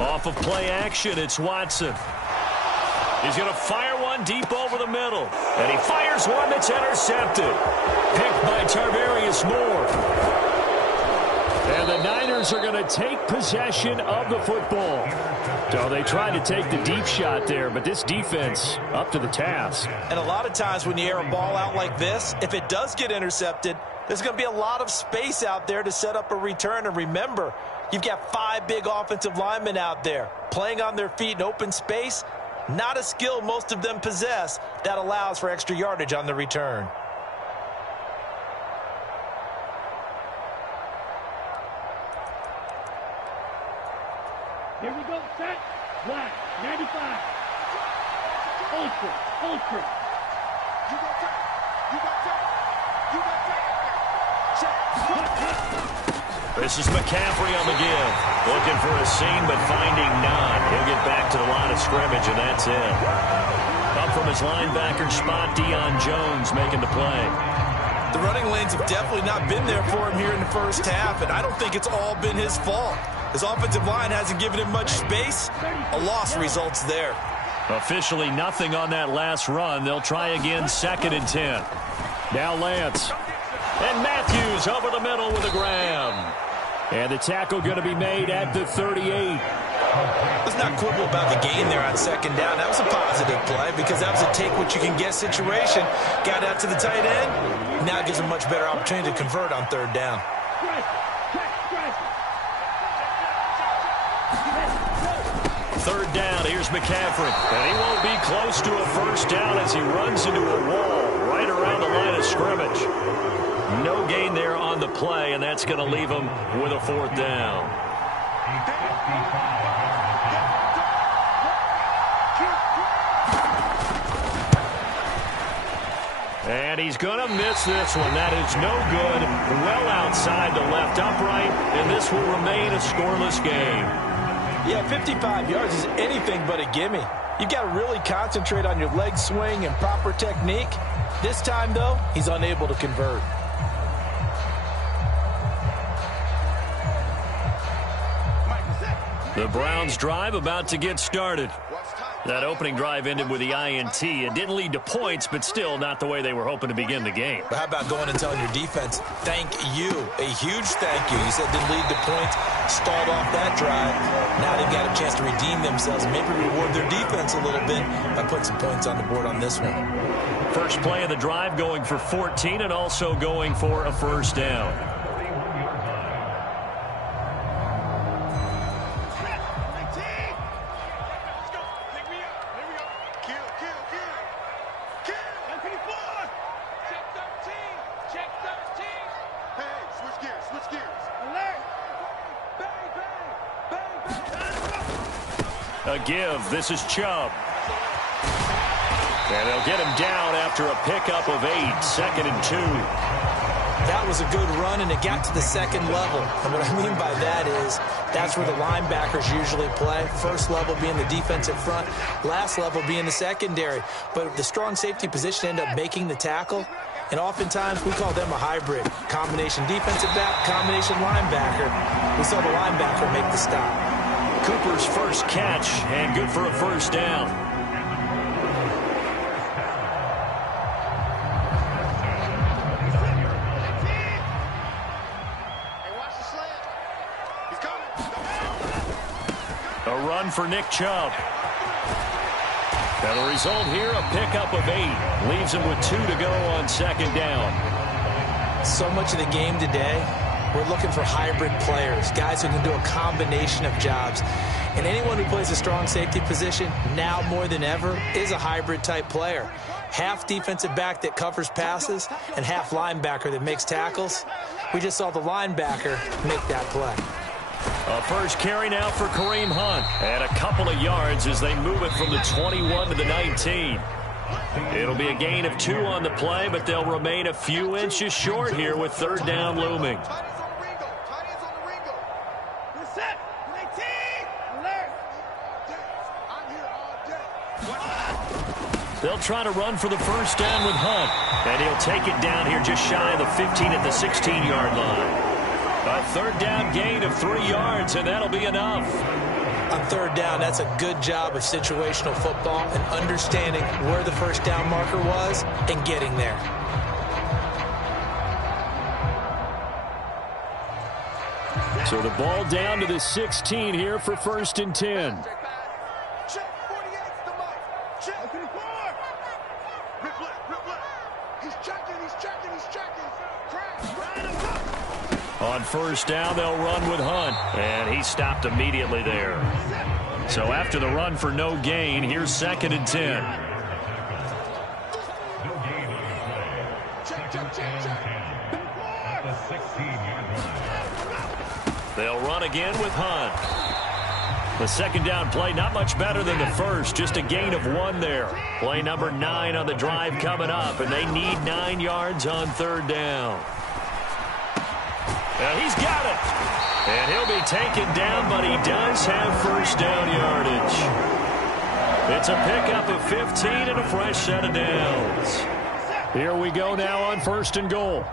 Off of play action, it's Watson. He's going to fire one deep over the middle. And he fires one that's intercepted. Picked by Tarvarius Moore. And the Niners are going to take possession of the football. So they tried to take the deep shot there, but this defense up to the task. And a lot of times when you air a ball out like this, if it does get intercepted, there's going to be a lot of space out there to set up a return. And remember, you've got 5 big offensive linemen out there playing on their feet in open space. Not a skill most of them possess that allows for extra yardage on the return. Here we go, set. Black, 95. Ultra, ultra. You got time. You got time. You got time. This is McCaffrey on the give. Looking for a seam, but finding none. He'll get back to the line of scrimmage, and that's it. Up from his linebacker spot, Deion Jones making the play. The running lanes have definitely not been there for him here in the first half, and I don't think it's all been his fault. His offensive line hasn't given him much space. A loss results there. Officially nothing on that last run. They'll try again, 2nd and 10. Now Lance. And Matthews over the middle with a grab. And the tackle going to be made at the 38. Let's not quibble about the gain there on 2nd down. That was a positive play because that was a take-what-you-can-get situation. Got out to the tight end. Now it gives him a much better opportunity to convert on 3rd down. 3rd down, here's McCaffrey. And he won't be close to a first down as he runs into a wall right around the line of scrimmage. No gain there on the play, and that's going to leave him with a 4th down. And he's going to miss this one. That is no good. Well outside the left upright, and this will remain a scoreless game. Yeah, 55 yards is anything but a gimme. You've got to really concentrate on your leg swing and proper technique. This time, though, he's unable to convert. The Browns drive about to get started. That opening drive ended with the INT. It didn't lead to points, but still not the way they were hoping to begin the game. But how about going and telling your defense, thank you, a huge thank you. You said didn't lead to points, stalled off that drive. Now they've got a chance to redeem themselves, maybe reward their defense a little bit by putting some points on the board on this one. First play of the drive going for 14 and also going for a first down. A give. This is Chubb. And they'll get him down after a pickup of 8. 2nd and 2. That was a good run, and it got to the 2nd level. And what I mean by that is that's where the linebackers usually play. First level being the defensive front, last level being the secondary. But the strong safety position ended up making the tackle. And oftentimes we call them a hybrid. Combination defensive back, combination linebacker. We saw the linebacker make the stop. Cooper's first catch, and good for a first down. A run for Nick Chubb. And the result here, a pickup of 8. Leaves him with 2 to go on 2nd down. So much of the game today, we're looking for hybrid players, guys who can do a combination of jobs. And anyone who plays a strong safety position, now more than ever, is a hybrid-type player. Half defensive back that covers passes and half linebacker that makes tackles. We just saw the linebacker make that play. A first carry now for Kareem Hunt. And a couple of yards as they move it from the 21 to the 19. It'll be a gain of 2 on the play, but they'll remain a few inches short here with 3rd down looming. They'll try to run for the first down with Hunt. And he'll take it down here just shy of the 15 at the 16-yard line. A 3rd down gain of 3 yards, and that'll be enough. On 3rd down, that's a good job of situational football and understanding where the first down marker was and getting there. So the ball down to the 16 here for 1st and 10. On 1st down, they'll run with Hunt. And he stopped immediately there. So after the run for no gain, here's 2nd and 10. They'll run again with Hunt. The second down play, not much better than the first, just a gain of 1 there. Play number 9 on the drive coming up, and they need 9 yards on third down. Now he's got it. And he'll be taken down, but he does have first down yardage. It's a pickup of 15 and a fresh set of downs. Here we go now on 1st and goal.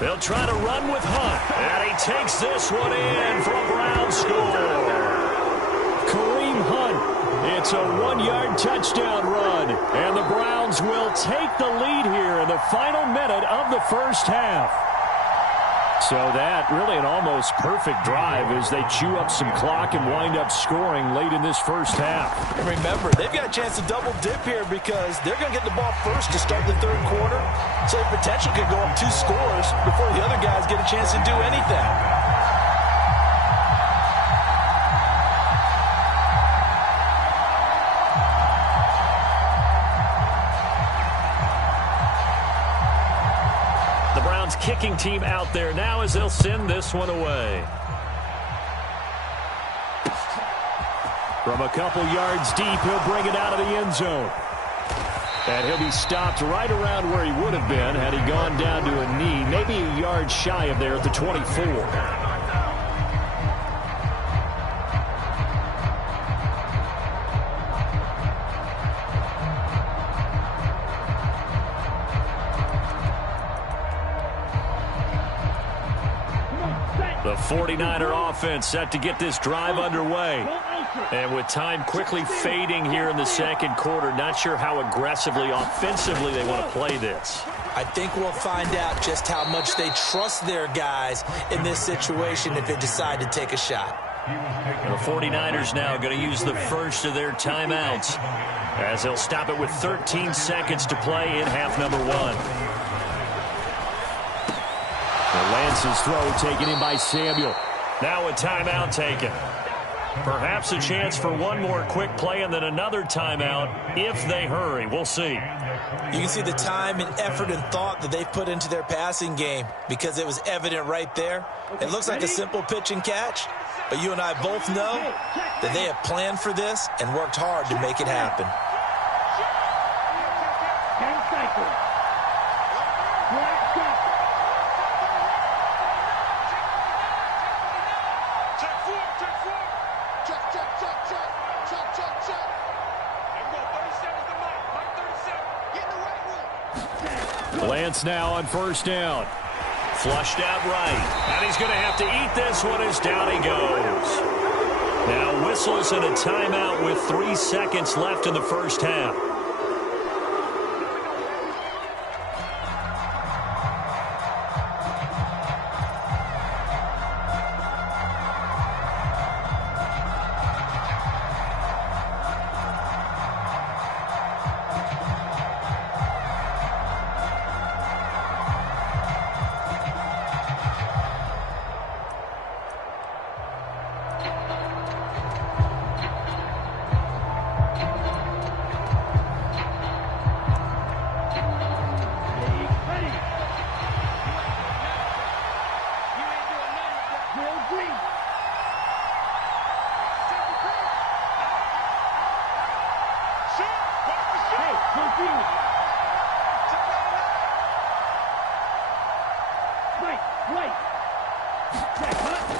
They'll try to run with Hunt, and he takes this one in for a Brown score. Kareem Hunt. It's a 1-yard touchdown run, and the Browns will take the lead here in the final minute of the first half. So that really an almost perfect drive as they chew up some clock and wind up scoring late in this first half. And remember, they've got a chance to double dip here because they're going to get the ball first to start the third quarter. So the potential could go up 2 scores before the other guys get a chance to do anything. Kicking team out there now as they'll send this one away. From a couple yards deep, he'll bring it out of the end zone. And he'll be stopped right around where he would have been had he gone down to a knee, maybe a yard shy of there at the 24. The 49er offense set to get this drive underway. And with time quickly fading here in the second quarter, not sure how aggressively, offensively they want to play this. I think we'll find out just how much they trust their guys in this situation if they decide to take a shot. The 49ers now going to use the first of their timeouts as they'll stop it with 13 seconds to play in half number 1. Lance's throw taken in by Samuel. Now a timeout taken. Perhaps a chance for one more quick play and then another timeout if they hurry. We'll see. You can see the time and effort and thought that they've put into their passing game because it was evident right there. It looks like a simple pitch and catch, but you and I both know that they have planned for this and worked hard to make it happen. 10 seconds. Lance now on first down. Flushed out right. And he's going to have to eat this one as down he goes. Now whistles and a timeout with 3 seconds left in the first half.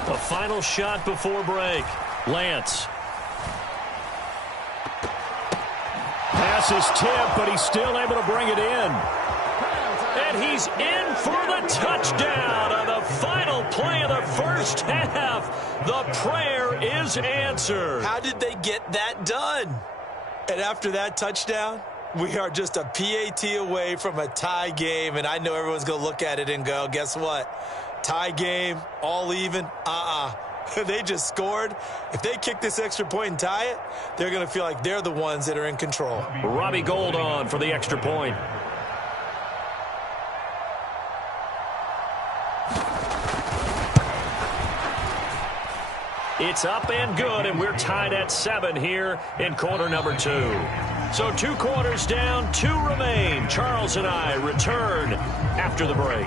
A final shot before break. Lance. Pass is tipped, but he's still able to bring it in. And he's in for the touchdown on the final play of the first half. The prayer is answered. How did they get that done? And after that touchdown, we are just a PAT away from a tie game, and I know everyone's going to look at it and go, guess what? Tie game, all even, They just scored. If they kick this extra point and tie it, they're going to feel like they're the ones that are in control. Robbie Gould on for the extra point. It's up and good, and we're tied at 7 here in quarter number 2. So 2 quarters down, 2 remain. Charles and I return after the break.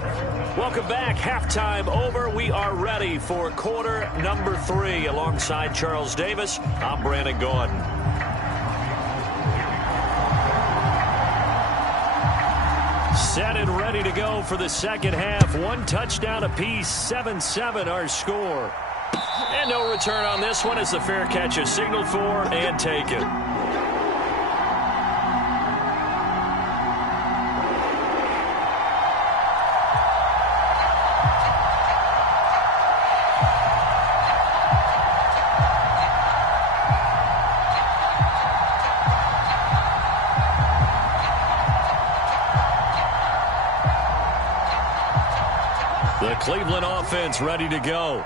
Welcome back. Halftime over. We are ready for quarter number 3. Alongside Charles Davis, I'm Brandon Gaudin. Set and ready to go for the second half. 1 touchdown apiece, 7-7 our score. And no return on this one as the fair catch is signaled for and taken. The Cleveland offense ready to go.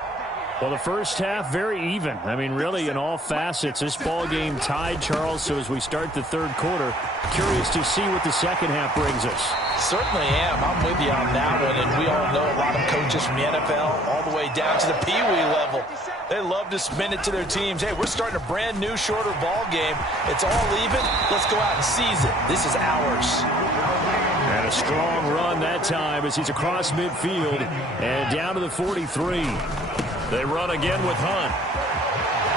Well, the first half, very even. I mean, really, in all facets, this ball game tied, Charles. So as we start the third quarter, curious to see what the second half brings us. Certainly am. I'm with you on that one. And we all know a lot of coaches from the NFL all the way down to the Pee Wee level. They love to spin it to their teams. Hey, we're starting a brand new, shorter ball game. It's all even. Let's go out and seize it. This is ours. And a strong run that time as he's across midfield and down to the 43. They run again with Hunt.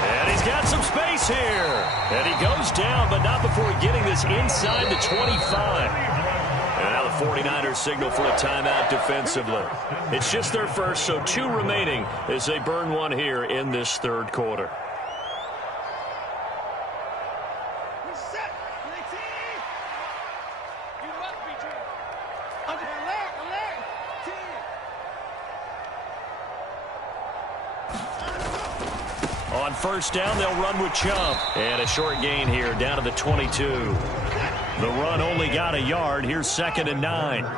And he's got some space here. And he goes down, but not before getting this inside the 25. And now the 49ers signal for a timeout defensively. It's just their first, so 2 remaining as they burn one here in this third quarter. On first down, they'll run with Chubb. And a short gain here, down to the 22. The run only got a yard. Here's 2nd and 9. Brings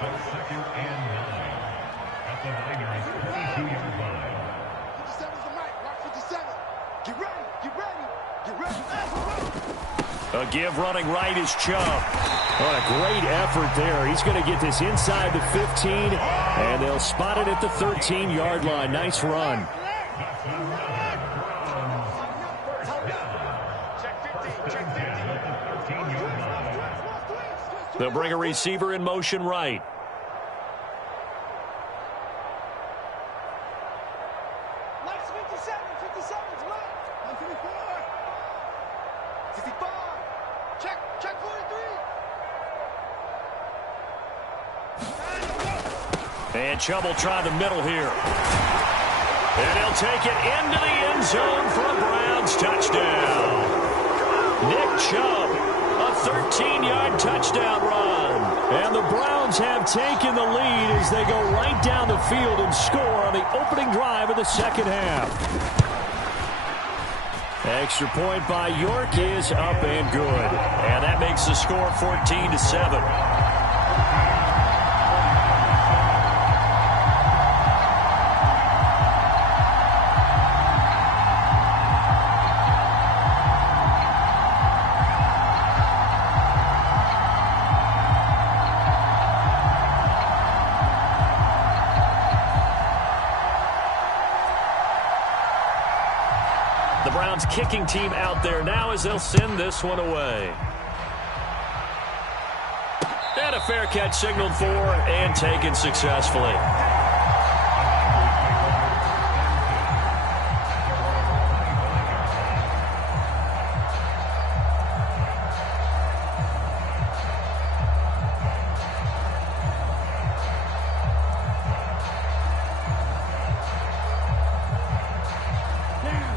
up 2nd and 9 at the Niners' 22-yard line. 57's the mic. Mark 57. Get ready. Get ready. Get ready. A give running right is Chubb. What a great effort there. He's going to get this inside the 15, and they'll spot it at the 13-yard line. Nice run. They'll bring a receiver in motion right. Lights 57. 57's right. 154. 65. Check 43. And Chubb will try the middle here. And he'll take it into the end zone for a Browns touchdown. Nick Chubb, a 13-yard touchdown run. And the Browns have taken the lead as they go right down the field and score on the opening drive of the second half. Extra point by York is up and good. And that makes the score 14-7. The Browns kicking team out there now as they'll send this one away. And a fair catch signaled for and taken successfully.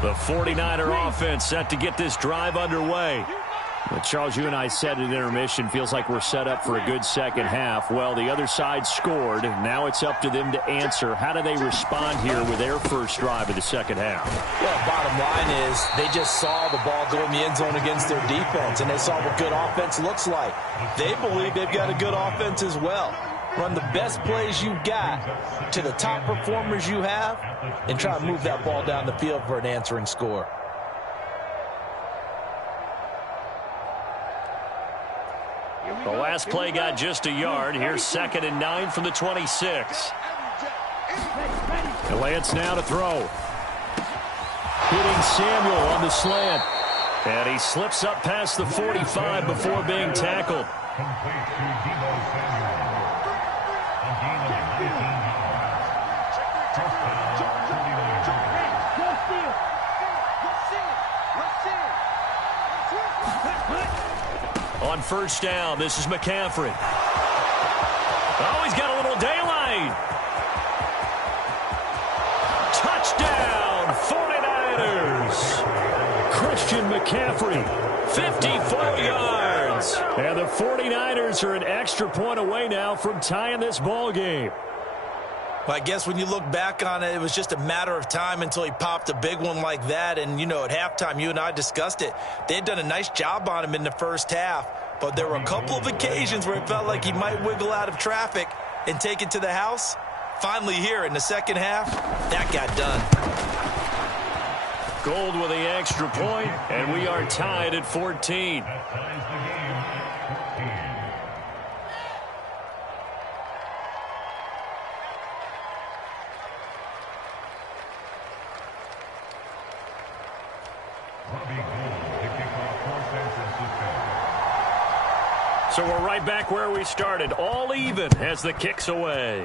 The 49er offense set to get this drive underway. Well, Charles, you and I said at intermission, feels like we're set up for a good second half. Well, the other side scored. Now it's up to them to answer. How do they respond here with their first drive of the second half? Well, bottom line is they just saw the ball go in the end zone against their defense, and they saw what good offense looks like. They believe they've got a good offense as well. Run the best plays you've got to the top performers you have and try to move that ball down the field for an answering score. The last play got just a yard. Here's 2nd and 9 from the 26. And Lance now to throw. Hitting Samuel on the slant. And he slips up past the 45 before being tackled. Complete to Deebo Samuel. A gain of 19 yards. First down, 49. On first down, this is McCaffrey. Oh, he's got a little daylight. Touchdown, 49ers. Christian McCaffrey. 54 yards. And the 49ers are an extra point away now from tying this ball game. Well, I guess when you look back on it, it was just a matter of time until he popped a big one like that. And, you know, at halftime, you and I discussed it. They had done a nice job on him in the first half. But there were a couple of occasions where it felt like he might wiggle out of traffic and take it to the house. Finally here in the second half, that got done. Gold with the extra point, and we are tied at 14. That ties the game at 14. Robbie Gould to kick off for San Francisco. So we're right back where we started, all even as the kick's away.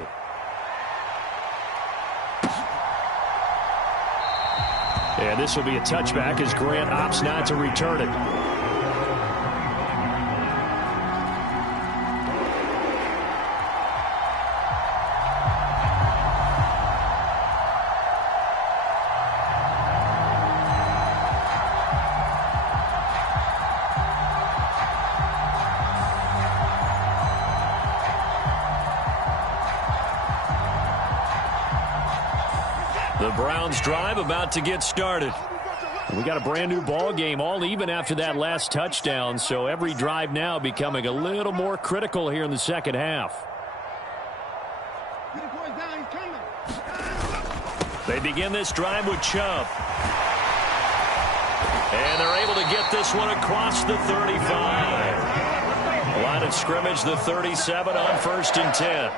And this will be a touchback as Grant opts not to return it. The Browns drive about to get started. We got a brand new ball game, all even after that last touchdown, so every drive now becoming a little more critical here in the second half. They begin this drive with Chubb. And they're able to get this one across the 35. Line of scrimmage, the 37 on 1st and 10.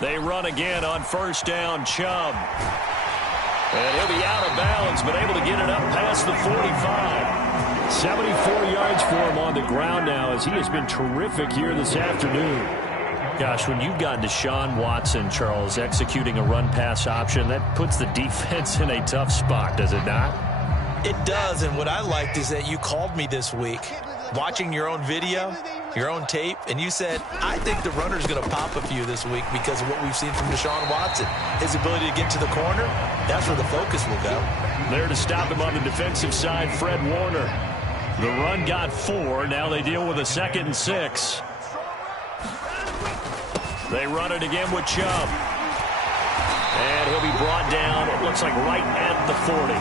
They run again on first down, Chubb. And he'll be out of bounds, but able to get it up past the 45. 74 yards for him on the ground now as he has been terrific here this afternoon. Gosh, when you've got Deshaun Watson, Charles, executing a run-pass option, that puts the defense in a tough spot, does it not? It does, and what I liked is that you called me this week, watching your own video, your own tape, and you said, I think the runner's going to pop a few this week because of what we've seen from Deshaun Watson. His ability to get to the corner, that's where the focus will go. There to stop him on the defensive side, Fred Warner. The run got 4. Now they deal with a 2nd and 6. They run it again with Chubb. And he'll be brought down, it looks like right at the 40.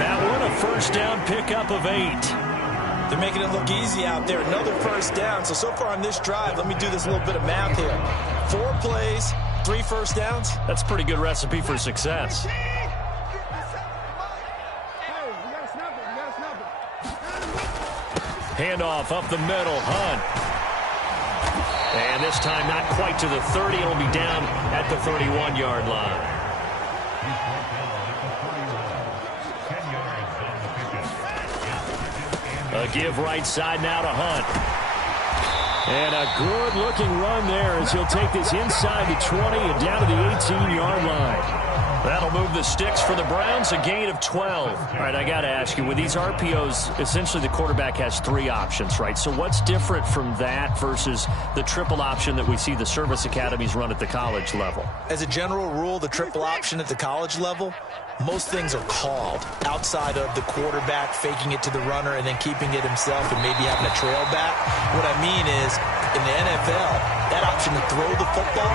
That one a first down pickup of 8. They're making it look easy out there. Another first down. So far on this drive, let me do this little bit of math here. 4 plays, 3 first downs. That's a pretty good recipe for success. Handoff up the middle, Hunt. And this time not quite to the 30. It'll be down at the 31-yard line. A give right side now to Hunt. And a good-looking run there as he'll take this inside the 20 and down to the 18-yard line. That'll move the sticks for the Browns, a gain of 12. All right, I got to ask you, with these RPOs, essentially the quarterback has 3 options, right? So what's different from that versus the triple option that we see the service academies run at the college level? As a general rule, the triple option at the college level, most things are called outside of the quarterback faking it to the runner and then keeping it himself and maybe having a trail back. What I mean is, in the NFL, that option to throw the football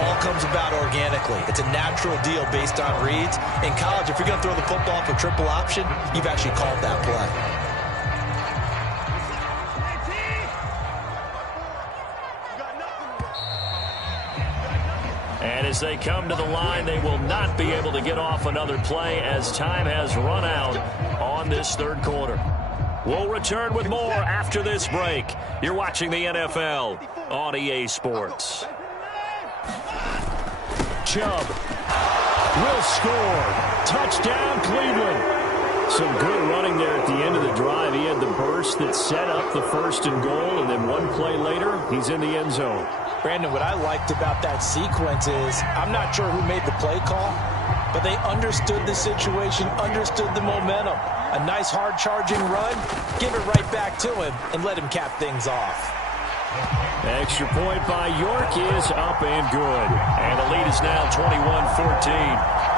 all comes about organically. It's a natural deal based on reads. In college, if you're going to throw the football for triple option, you've actually called that play. And as they come to the line, they will not be able to get off another play as time has run out on this third quarter. We'll return with more after this break. You're watching the NFL on EA Sports. Chubb. will score. Touchdown, Cleveland. Some good running there at the end of the drive. He had the burst that set up the 1st and goal, and then one play later, he's in the end zone. Brandon, what I liked about that sequence is I'm not sure who made the play call, but they understood the situation, understood the momentum. A nice hard charging run, give it right back to him, and let him cap things off. Extra point by York is up and good. And the lead is now 21-14.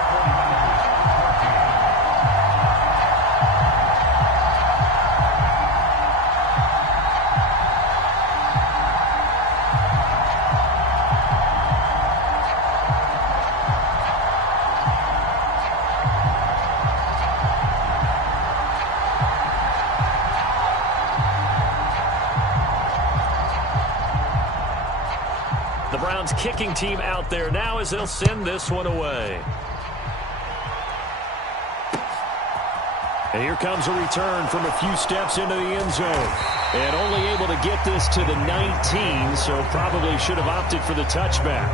The Browns kicking team out there now as they'll send this one away. And here comes a return from a few steps into the end zone. And only able to get this to the 19, so probably should have opted for the touchback.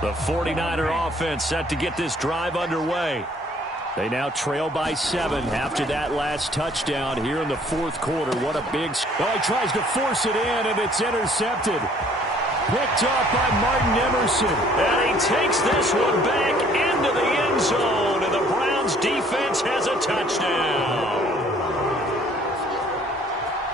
The 49er offense set to get this drive underway. They now trail by 7 after that last touchdown here in the 4th quarter. What a big... Oh, he tries to force it in, and it's intercepted. Picked off by Martin Emerson. And he takes this one back into the end zone, and the Browns defense has a touchdown.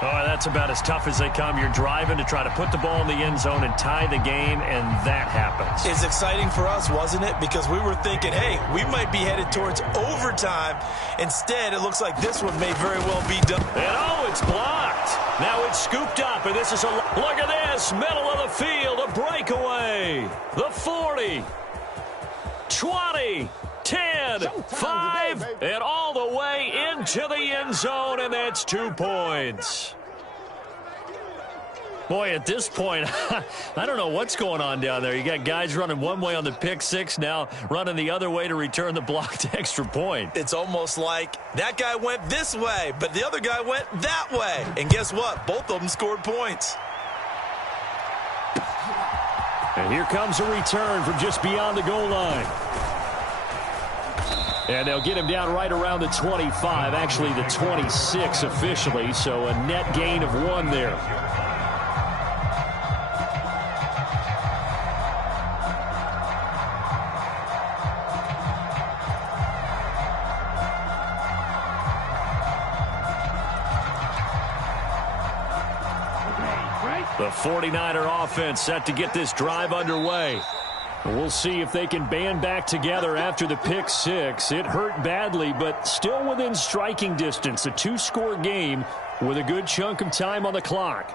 Oh, that's about as tough as they come. You're driving to try to put the ball in the end zone and tie the game, and that happens. It's exciting for us, wasn't it? Because we were thinking, hey, we might be headed towards overtime. Instead, it looks like this one may very well be done. And oh, it's blocked. Now it's scooped up, and this is a look at this. Middle of the field, a breakaway. The 40, 20, 10, 5, and all the way into the end zone, and that's 2 points. Boy, at this point, I don't know what's going on down there. You got guys running one way on the pick six, now running the other way to return the blocked extra point. It's almost like that guy went this way, but the other guy went that way. And guess what? Both of them scored points. And here comes a return from just beyond the goal line. And they'll get him down right around the 25, actually the 26 officially, so a net gain of 1 there. The 49er offense set to get this drive underway. We'll see if they can band back together after the pick 6. It hurt badly, but still within striking distance. A 2-score game with a good chunk of time on the clock.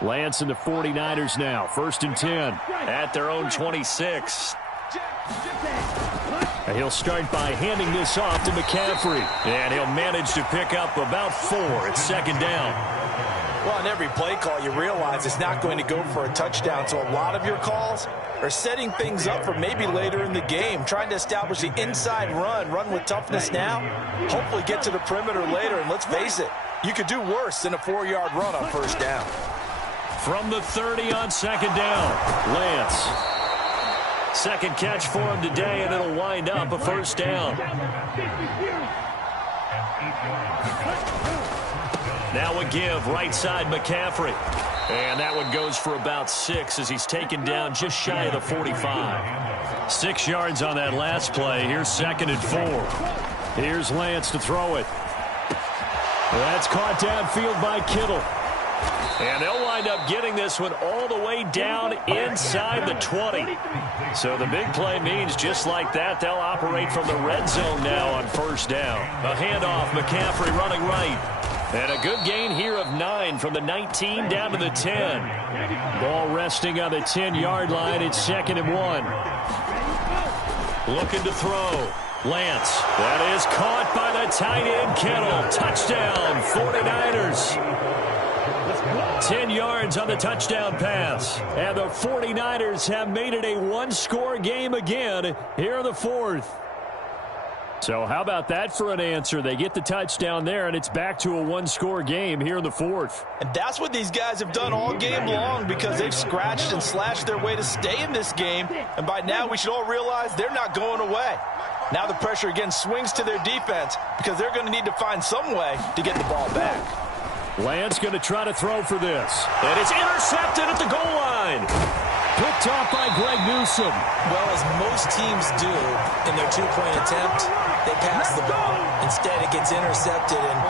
Lance and the 49ers now. 1st and 10. At their own 26. And he'll start by handing this off to McCaffrey. And he'll manage to pick up about 4. It's 2nd down. Well, on every play call, you realize it's not going to go for a touchdown. So a lot of your calls are setting things up for maybe later in the game, trying to establish the inside run with toughness now, hopefully get to the perimeter later. And let's face it, you could do worse than a 4-yard run on 1st down. From the 30 on 2nd down, Lance. Second catch for him today, and it'll wind up a 1st down. Now a give, right side McCaffrey. And that one goes for about 6 as he's taken down just shy of the 45. 6 yards on that last play. Here's 2nd and 4. Here's Lance to throw it. That's caught downfield by Kittle. And they'll wind up getting this one all the way down inside the 20. So the big play means just like that, they'll operate from the red zone now on 1st down. A handoff, McCaffrey running right. And a good gain here of 9 from the 19 down to the 10. Ball resting on the 10-yard line. It's 2nd and 1. Looking to throw. Lance. That is caught by the tight end, Kittle. Touchdown, 49ers. 10 yards on the touchdown pass. And the 49ers have made it a one-score game again here in the fourth. So how about that for an answer? They get the touchdown there, and it's back to a one-score game here in the fourth. And that's what these guys have done all game long because they've scratched and slashed their way to stay in this game. And by now, we should all realize they're not going away. Now the pressure again swings to their defense because they're going to need to find some way to get the ball back. Lance going to try to throw for this. And it's intercepted at the goal line. Picked off by Greg Newsome. Well, as most teams do in their two-point attempt, they pass the ball. Instead, it gets intercepted. And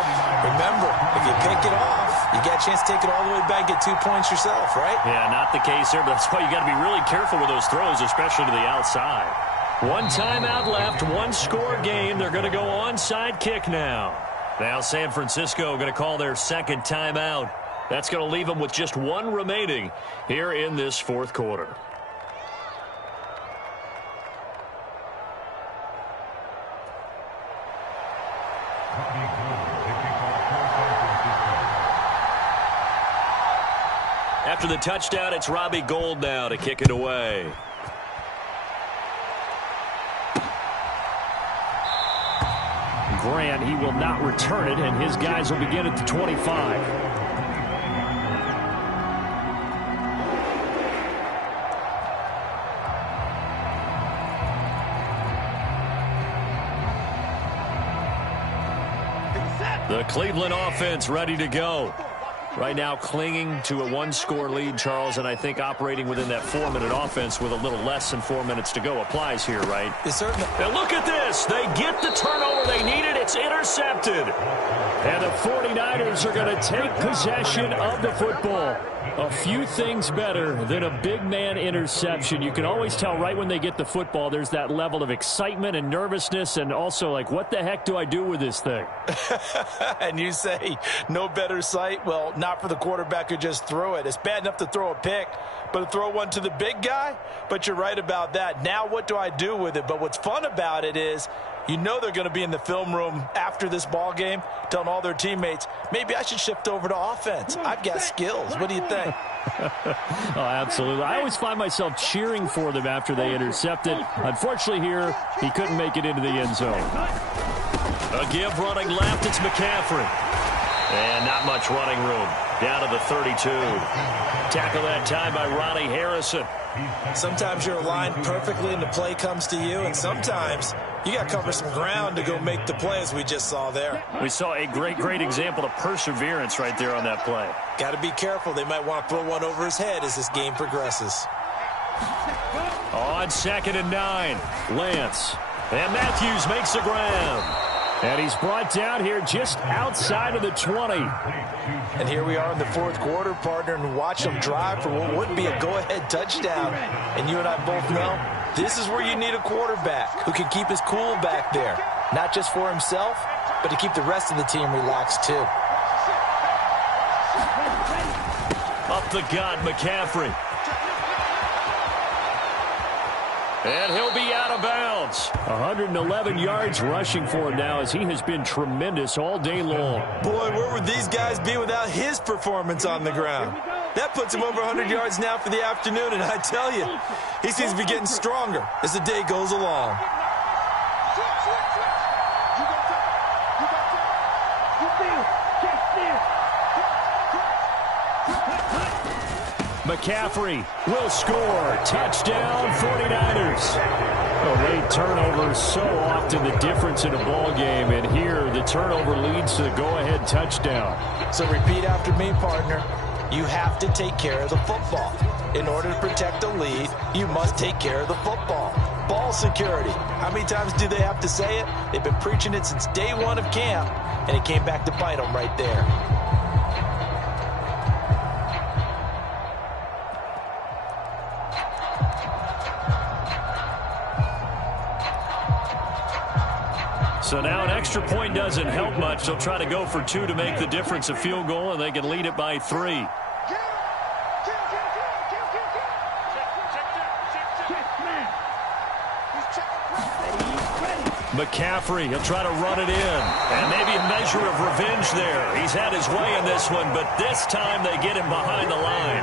remember, if you pick it off, you get a chance to take it all the way back, get 2 points yourself, right? Yeah, not the case there, but that's why you got to be really careful with those throws, especially to the outside. One timeout left, one-score game. They're going to go onside kick now. Now San Francisco going to call their second timeout. That's going to leave them with just one remaining here in this fourth quarter. After the touchdown, it's Robbie Gould now to kick it away. Grant, he will not return it, and his guys will begin at the 25. The Cleveland offense ready to go. Right now clinging to a one-score lead, Charles, and I think operating within that 4-minute offense with a little less than 4 minutes to go applies here, right? Certainly. Now look at this. They get the turnover they needed. It's intercepted. And the 49ers are going to take possession of the football. A few things better than a big man interception. You can always tell right when they get the football, there's that level of excitement and nervousness and also like, what the heck do I do with this thing? And you say no better sight? Well, not for the quarterback who just threw it. It's bad enough to throw a pick, but to throw one to the big guy? But you're right about that. Now what do I do with it? But what's fun about it is you know they're going to be in the film room after this ball game telling all their teammates, maybe I should shift over to offense. I've got skills. What do you think? Oh, absolutely. I always find myself cheering for them after they intercept it. Unfortunately here, he couldn't make it into the end zone. A give running left, it's McCaffrey. And not much running room. Down to the 32. Tackle that time by Ronnie Harrison. Sometimes you're aligned perfectly and the play comes to you, and sometimes you got to cover some ground to go make the play, as we just saw there. We saw a great example of perseverance right there on that play. Got to be careful. They might want to throw one over his head as this game progresses. On 2nd and 9, Lance. And Matthews makes the grab. And he's brought down here just outside of the 20. And here we are in the fourth quarter, partner, and watch them drive for what would be a go-ahead touchdown. And you and I both know this is where you need a quarterback who can keep his cool back there. Not just for himself, but to keep the rest of the team relaxed too. Up the gut, McCaffrey. And he'll be out of bounds. 111 yards rushing for him now as he has been tremendous all day long. Boy, where would these guys be without his performance on the ground? That puts him over 100 yards now for the afternoon, and I tell you, he seems to be getting stronger as the day goes along. McCaffrey will score. Touchdown, 49ers. Oh, late turnovers so often the difference in a ball game, and here the turnover leads to the go-ahead touchdown. So repeat after me, partner. You have to take care of the football. In order to protect a lead, you must take care of the football. Ball security. How many times do they have to say it? They've been preaching it since day one of camp, and it came back to bite them right there. So now an extra point doesn't help much. They'll try to go for 2 to make the difference a field goal, and they can lead it by 3. McCaffrey, he'll try to run it in. And maybe a measure of revenge there. He's had his way in this one, but this time they get him behind the line.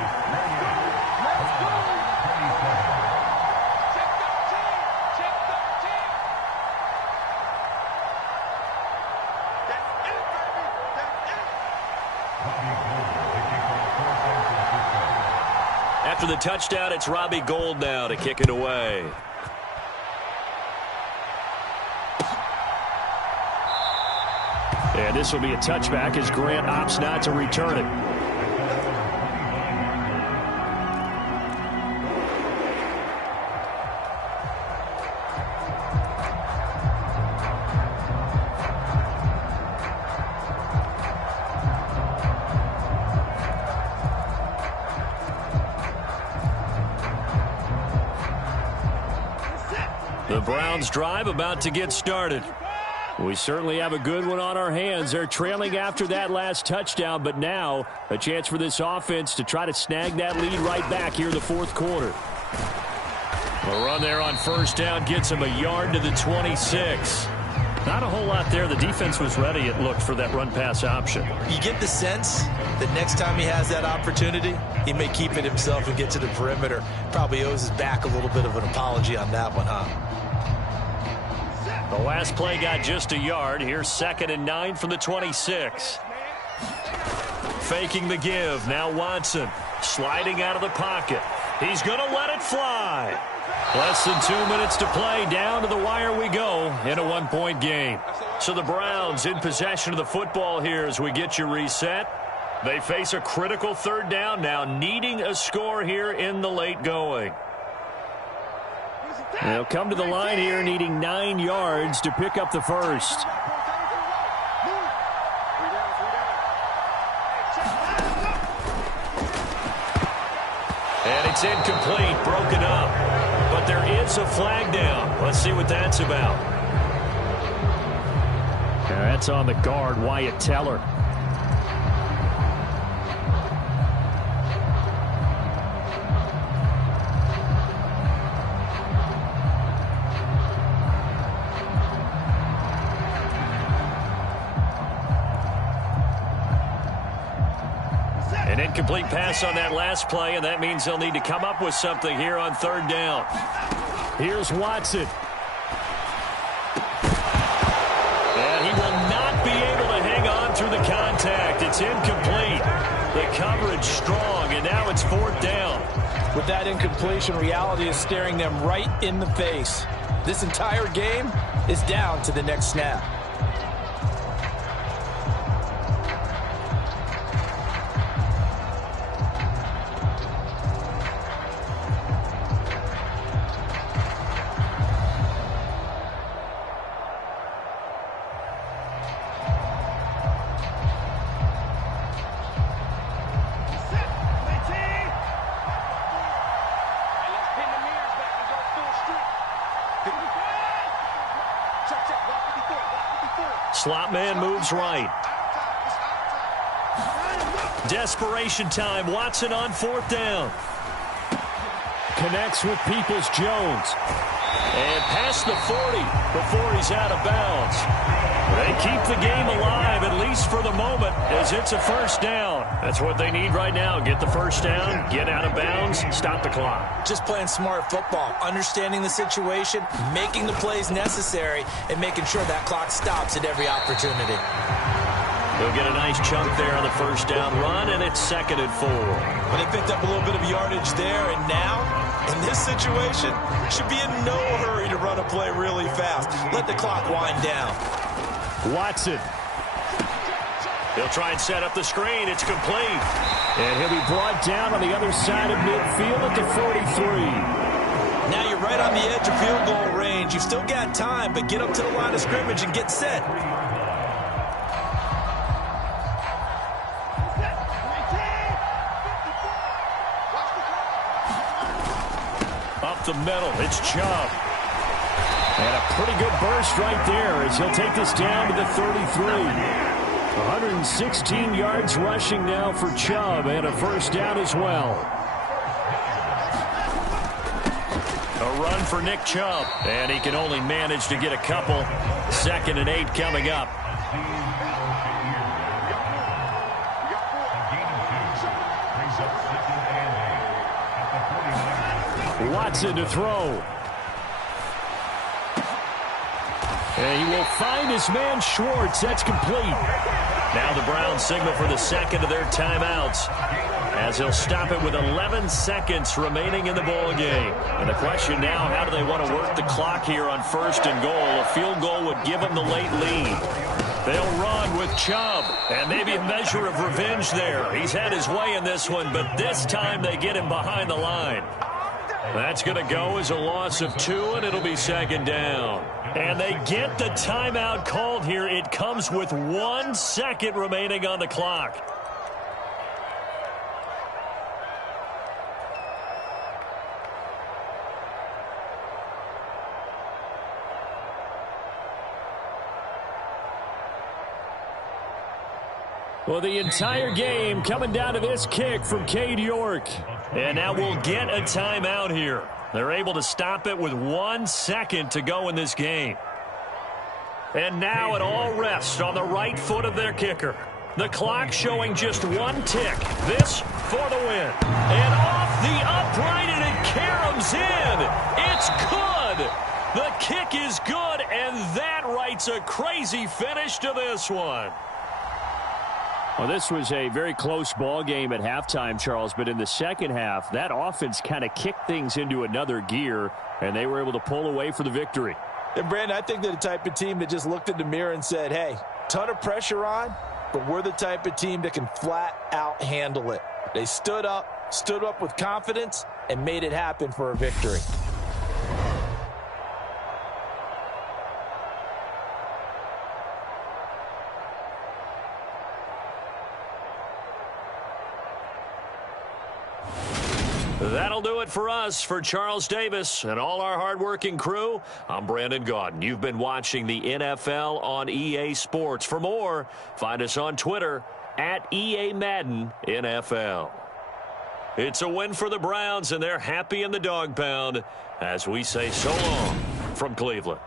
After the touchdown, it's Robbie Gould now to kick it away. And this will be a touchback as Grant opts not to return it. The Browns drive about to get started. We certainly have a good one on our hands. They're trailing after that last touchdown, but now a chance for this offense to try to snag that lead right back here in the fourth quarter. A run there on first down gets him a yard to the 26. Not a whole lot there. The defense was ready, it looked, for that run-pass option. You get the sense that next time he has that opportunity, he may keep it himself and get to the perimeter. Probably owes his back a little bit of an apology on that one, huh? The last play got just a yard. Here's 2nd and 9 from the 26. Faking the give. Now Watson sliding out of the pocket. He's going to let it fly. Less than 2 minutes to play. Down to the wire we go in a one-point game. So the Browns in possession of the football here as we get you reset. They face a critical third down now, needing a score here in the late going. They'll come to the line here needing 9 yards to pick up the first. And it's incomplete, broken up. But there is a flag down. Let's see what that's about. That's on the guard, Wyatt Teller. An incomplete pass on that last play, and that means they'll need to come up with something here on third down. Here's Watson. And he will not be able to hang on through the contact. It's incomplete. The coverage strong, and now it's fourth down. With that incompletion, reality is staring them right in the face. This entire game is down to the next snap. Slot man moves right. Desperation time. Watson on fourth down. Connects with Peoples-Jones. And past the 40 before he's out of bounds. They keep the game alive, at least for the moment, as it's a first down. That's what they need right now. Get the first down, get out of bounds, stop the clock. Just playing smart football, understanding the situation, making the plays necessary, and making sure that clock stops at every opportunity. They'll get a nice chunk there on the first down run, and it's 2nd and 4. But they picked up a little bit of yardage there, and now, in this situation, should be in no hurry to run a play really fast. Let the clock wind down. Watson. He'll try and set up the screen. It's complete. And he'll be brought down on the other side of midfield at the 43. Now you're right on the edge of field goal range. You've still got time, but get up to the line of scrimmage and get set. Up the middle, it's Chubb. And a pretty good burst right there as he'll take this down to the 33. 116 yards rushing now for Chubb, and a first down as well. A run for Nick Chubb, and he can only manage to get a couple. 2nd and 8 coming up. Watson to throw. And he will find his man Schwartz. That's complete. Now the Browns signal for the second of their timeouts, as he'll stop it with 11 seconds remaining in the ball game. And the question now, how do they want to work the clock here on 1st and goal? A field goal would give them the late lead. They'll run with Chubb, and maybe a measure of revenge there. He's had his way in this one, but this time they get him behind the line. That's going to go as a loss of 2, and it'll be 2nd down. And they get the timeout called here. It comes with 1 second remaining on the clock. Well, the entire game coming down to this kick from Cade York. And now we'll get a timeout here. They're able to stop it with 1 second to go in this game. And now it all rests on the right foot of their kicker. The clock showing just 1 tick. This for the win. And off the upright, and it caroms in. It's good. The kick is good, and that writes a crazy finish to this one. Well, this was a very close ball game at halftime, Charles, but in the second half, that offense kind of kicked things into another gear, and they were able to pull away for the victory. And, Brandon, I think they're the type of team that just looked in the mirror and said, hey, ton of pressure on, but we're the type of team that can flat out handle it. They stood up with confidence, and made it happen for a victory. That'll do it for us. For Charles Davis and all our hardworking crew, I'm Brandon Gaudin. You've been watching the NFL on EA Sports. For more, find us on Twitter at EA Madden NFL. It's a win for the Browns, and they're happy in the dog pound as we say so long from Cleveland.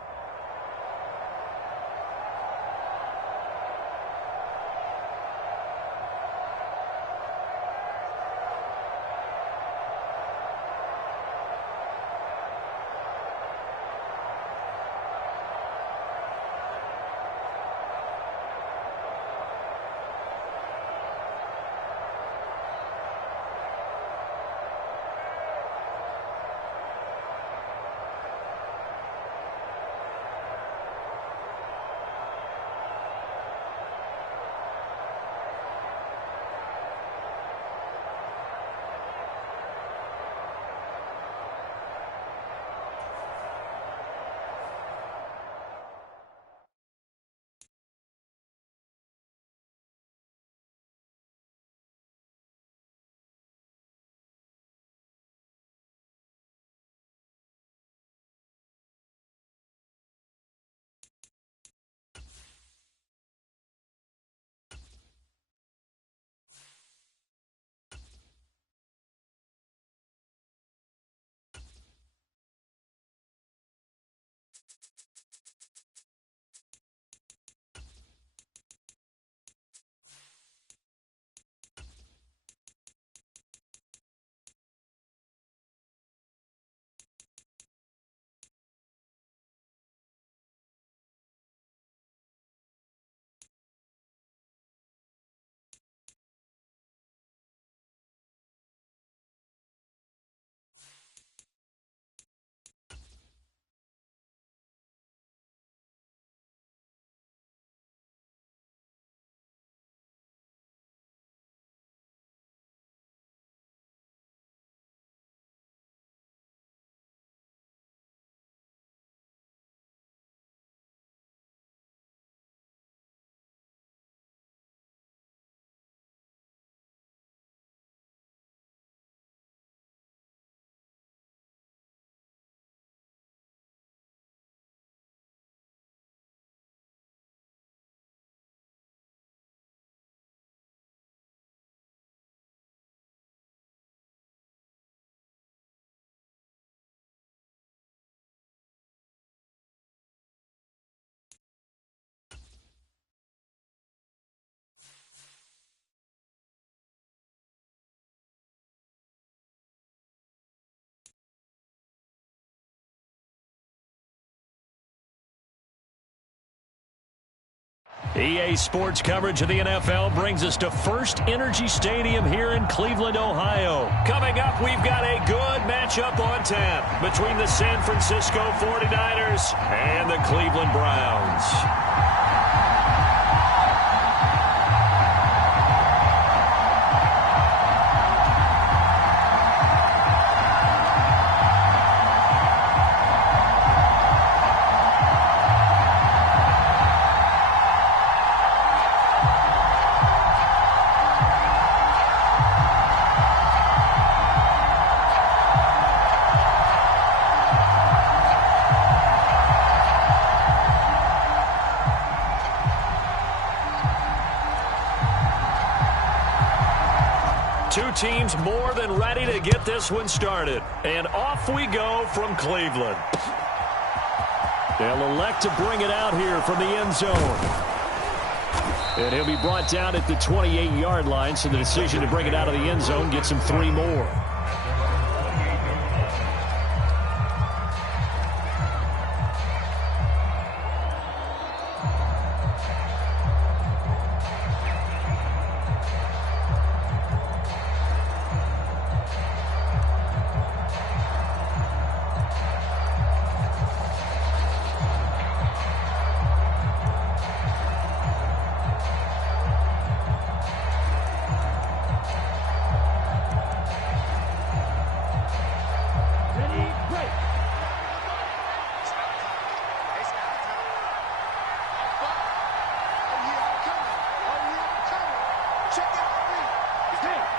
EA Sports coverage of the NFL brings us to First Energy Stadium here in Cleveland, Ohio. Coming up, we've got a good matchup on tap between the San Francisco 49ers and the Cleveland Browns. Two teams more than ready to get this one started. And off we go from Cleveland. They'll elect to bring it out here from the end zone. And he'll be brought down at the 28-yard line, so the decision to bring it out of the end zone gets him 3 more.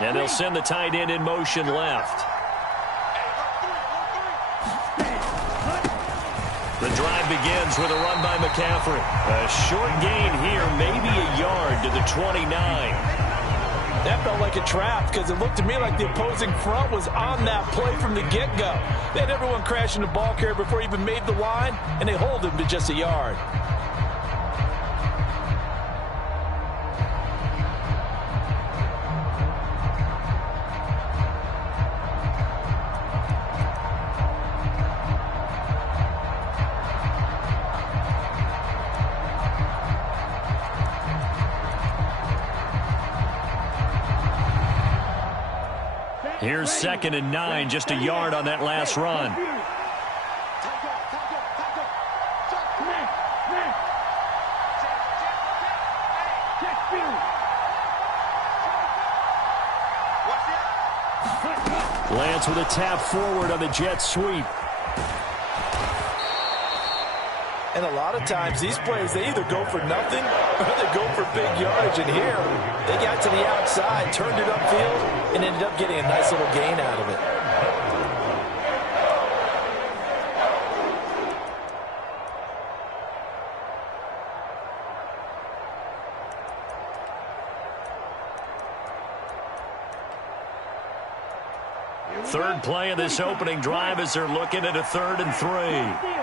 And they'll send the tight end in motion left. The drive begins with a run by McCaffrey. A short gain here, maybe a yard to the 29. That felt like a trap because it looked to me like the opposing front was on that play from the get-go. They had everyone crashing the ball carrier before he even made the line, and they hold him to just a yard. Here's 2nd and 9, just a yard on that last run. Lance with a tap forward on the jet sweep. And a lot of times, these plays, they either go for nothing or they go for big yardage. And here, they got to the outside, turned it upfield, and ended up getting a nice little gain out of it. Third play of this opening drive as they're looking at a 3rd and 3.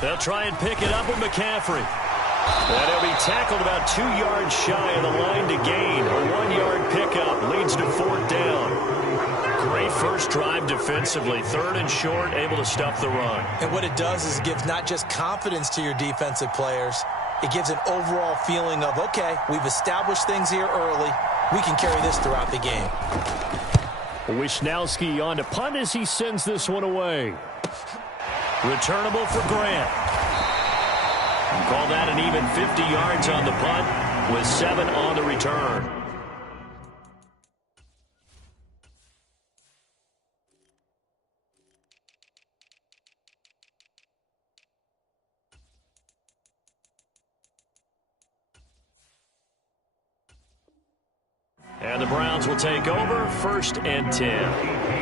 They'll try and pick it up with McCaffrey. And he'll be tackled about 2 yards shy of the line to gain. A 1-yard pickup leads to 4th down. Great first drive defensively. 3rd and short, able to stuff the run. And what it does is it gives not just confidence to your defensive players, it gives an overall feeling of, okay, we've established things here early. We can carry this throughout the game. Wisnowski on to punt as he sends this one away. Returnable for Grant. Call that an even 50 yards on the punt with 7 on the return. And the Browns will take over 1st and 10.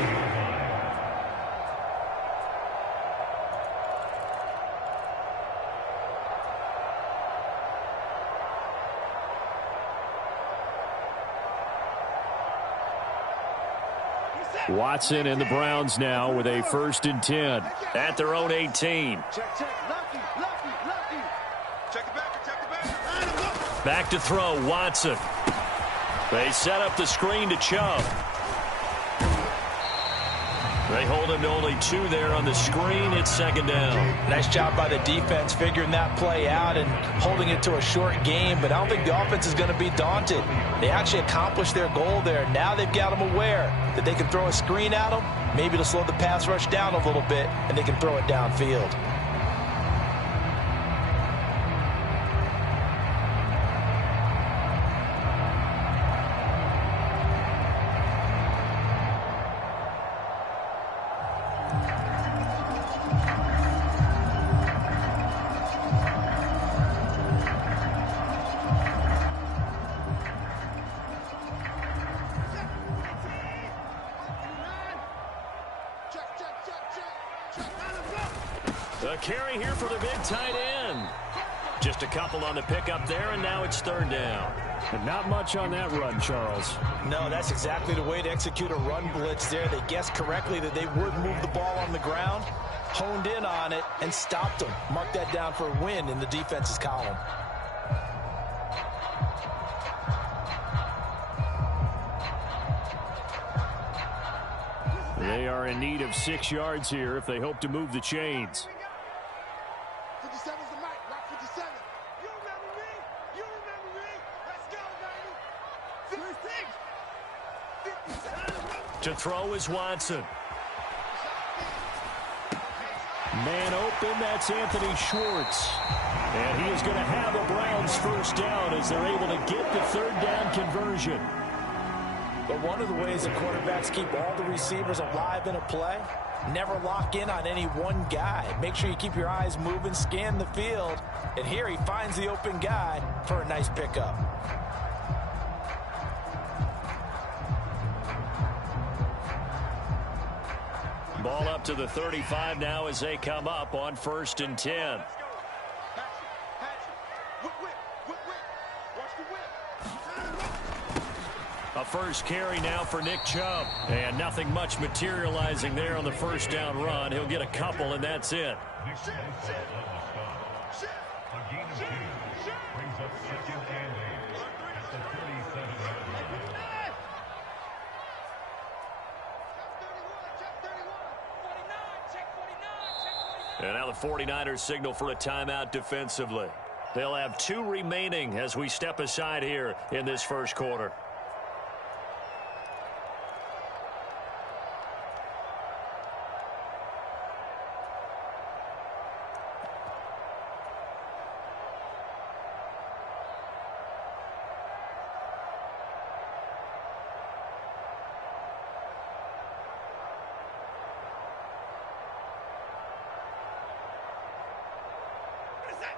Watson and the Browns now with a 1st and 10 at their own 18. Check. Lucky. Check it back. Back to throw, Watson. They set up the screen to Chubb. They hold him to only 2 there on the screen. It's second down. Nice job by the defense figuring that play out and holding it to a short game, but I don't think the offense is going to be daunted. They actually accomplished their goal there. Now they've got them aware that they can throw a screen at them, maybe to slow the pass rush down a little bit, and they can throw it downfield. The carry here for the big tight end. Just a couple on the pickup there, and now it's third down. And not much on that run, Charles. No, that's exactly the way to execute a run blitz there. They guessed correctly that they would move the ball on the ground, honed in on it, and stopped them. Mark that down for a win in the defense's column. They are in need of 6 yards here if they hope to move the chains. 57's the mic. Rock 57. You remember me? You remember me? Let's go, baby. 56. To throw is Watson. Man open, that's Anthony Schwartz. And he is going to have the Browns first down as they're able to get the third down conversion. But one of the ways that quarterbacks keep all the receivers alive in a play, never lock in on any one guy. Make sure you keep your eyes moving, scan the field, and here he finds the open guy for a nice pickup. Ball up to the 35 now as they come up on 1st and 10. A first carry now for Nick Chubb. And nothing much materializing there on the first down run. He'll get a couple, and that's it. Nick Chubb on the stop. A gain of 2. Brings up 2nd and 8 at the 37-yard line. And now the 49ers signal for a timeout defensively. They'll have 2 remaining as we step aside here in this first quarter.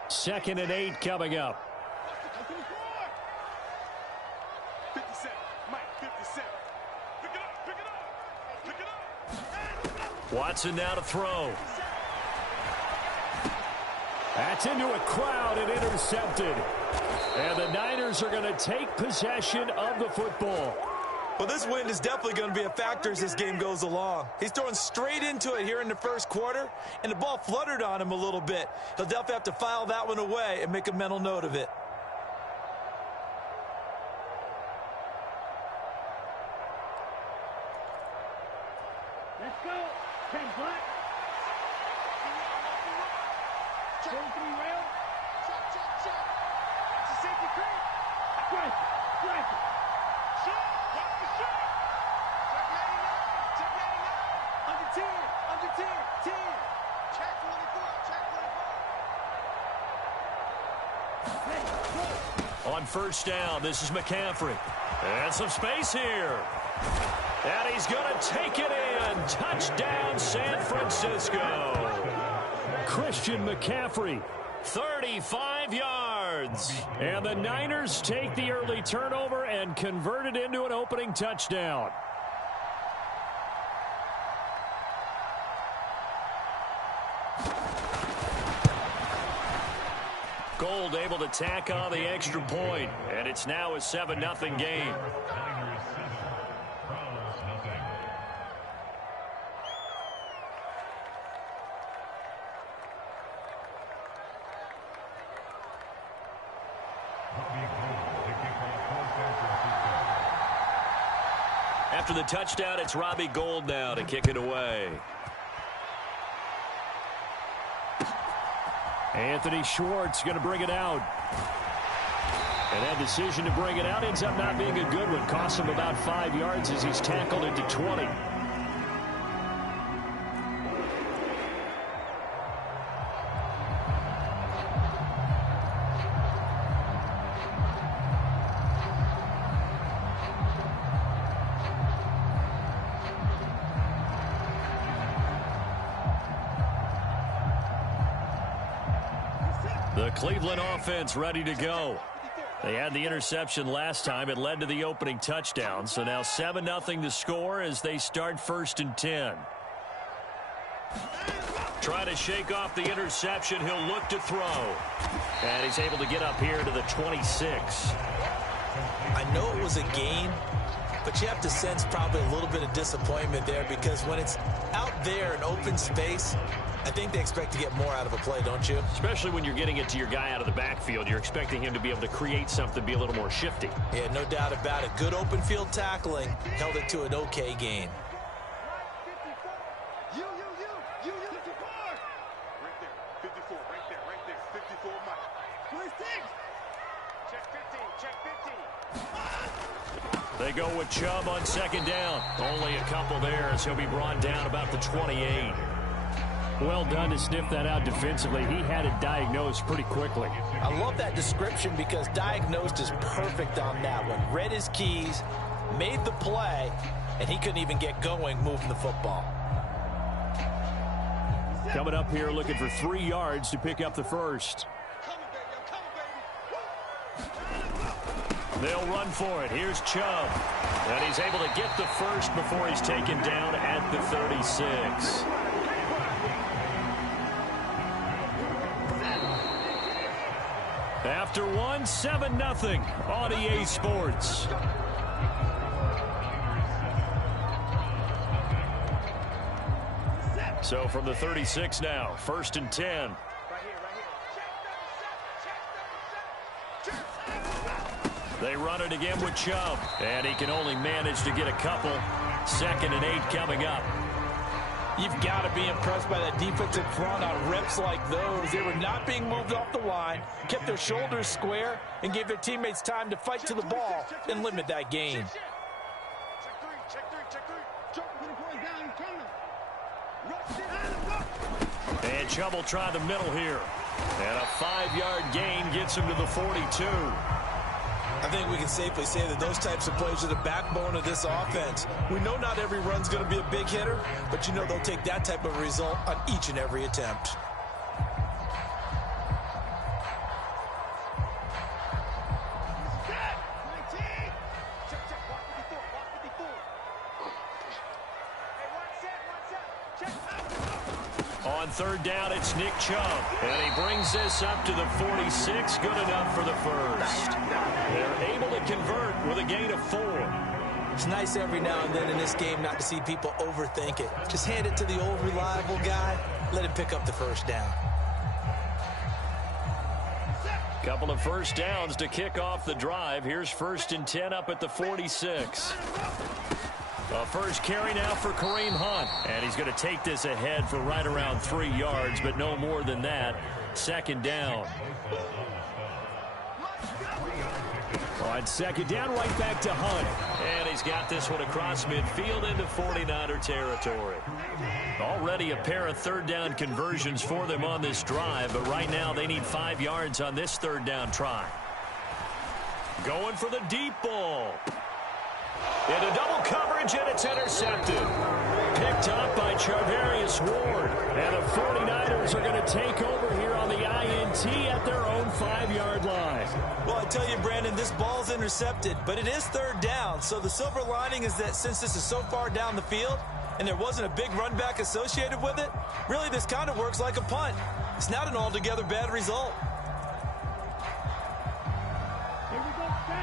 Second and 8 coming up. 57. Mike, 57. Pick it up, pick it up, pick it up. Watson now to throw. That's into a crowd and intercepted. And the Niners are going to take possession of the football. Well, this wind is definitely going to be a factor as this game goes along. He's throwing straight into it here in the first quarter, and the ball fluttered on him a little bit. He'll definitely have to file that one away and make a mental note of it. Let's go. Ken Black. 43 rail. Check, check, check. It's a safety creep. Strike it. Strike it. Shot. Watch the shot. Check 99. Check 99. Under 10. Under 10. 10. Check 24. Check 24. On first down, this is McCaffrey. And some space here. And he's going to take it in. Touchdown, San Francisco. Christian McCaffrey. 35 yards. And the Niners take the early turnover and convert it into an opening touchdown. Gold able to tack on the extra point. And it's now a 7-0 game. Niners 7, Browns nothing. After the touchdown, it's Robbie Gould now to kick it away. Anthony Schwartz going to bring it out. And that decision to bring it out ends up not being a good one. Costs him about 5 yards as he's tackled into 20. The Cleveland offense ready to go. They had the interception last time. It led to the opening touchdown. So now 7-0 to score as they start 1st and 10. Try to shake off the interception. He'll look to throw. And he's able to get up here to the 26. I know it was a gain, but you have to sense probably a little bit of disappointment there because when it's out there in open space, I think they expect to get more out of a play, don't you? Especially when you're getting it to your guy out of the backfield. You're expecting him to be able to create something, be a little more shifty. Yeah, no doubt about it. Good open field tackling held it to an okay gain. You. 54. Right there. 54. Right there. 54, Mike. 26. Check 15. They go with Chubb on 2nd down. Only a couple there as he'll be brought down about the 28. Well done to sniff that out defensively. He had it diagnosed pretty quickly. I love that description because diagnosed is perfect on that one. Read his keys, made the play, and he couldn't even get going moving the football. Coming up here looking for 3 yards to pick up the first. They'll run for it. Here's Chubb. And he's able to get the first before he's taken down at the 36. After 7-0 on EA Sports. So from the 36 now, 1st and 10. They run it again with Chubb. And he can only manage to get a couple. 2nd and 8 coming up. You've got to be impressed by that defensive front on reps like those. They were not being moved off the line, kept their shoulders square, and gave their teammates time to fight to the ball and limit that gain. Check three. And Chubb will try the middle here. And a 5-yard gain gets him to the 42. I think we can safely say that those types of plays are the backbone of this offense. We know not every run's going to be a big hitter, but you know they'll take that type of result on each and every attempt. On 3rd down, it's Nick Chubb. And he brings this up to the 46. Good enough for the first. They're able to convert with a gain of 4. It's nice every now and then in this game not to see people overthink it. Just hand it to the old reliable guy. Let him pick up the first down. Couple of first downs to kick off the drive. Here's 1st and 10 up at the 46. A first carry now for Kareem Hunt. And he's going to take this ahead for right around 3 yards, but no more than that. 2nd down. On 2nd down, right back to Hunt. And he's got this one across midfield into 49er territory. Already a pair of 3rd down conversions for them on this drive, but right now they need 5 yards on this 3rd down try. Going for the deep ball. Into double coverage, and it's intercepted. Picked up by Charvarius Ward. And the 49ers are going to take over here on the INT at their own 5-yard line. Well, I tell you, Brandon, this ball's intercepted, but it is 3rd down. So the silver lining is that since this is so far down the field and there wasn't a big run back associated with it, really this kind of works like a punt. It's not an altogether bad result.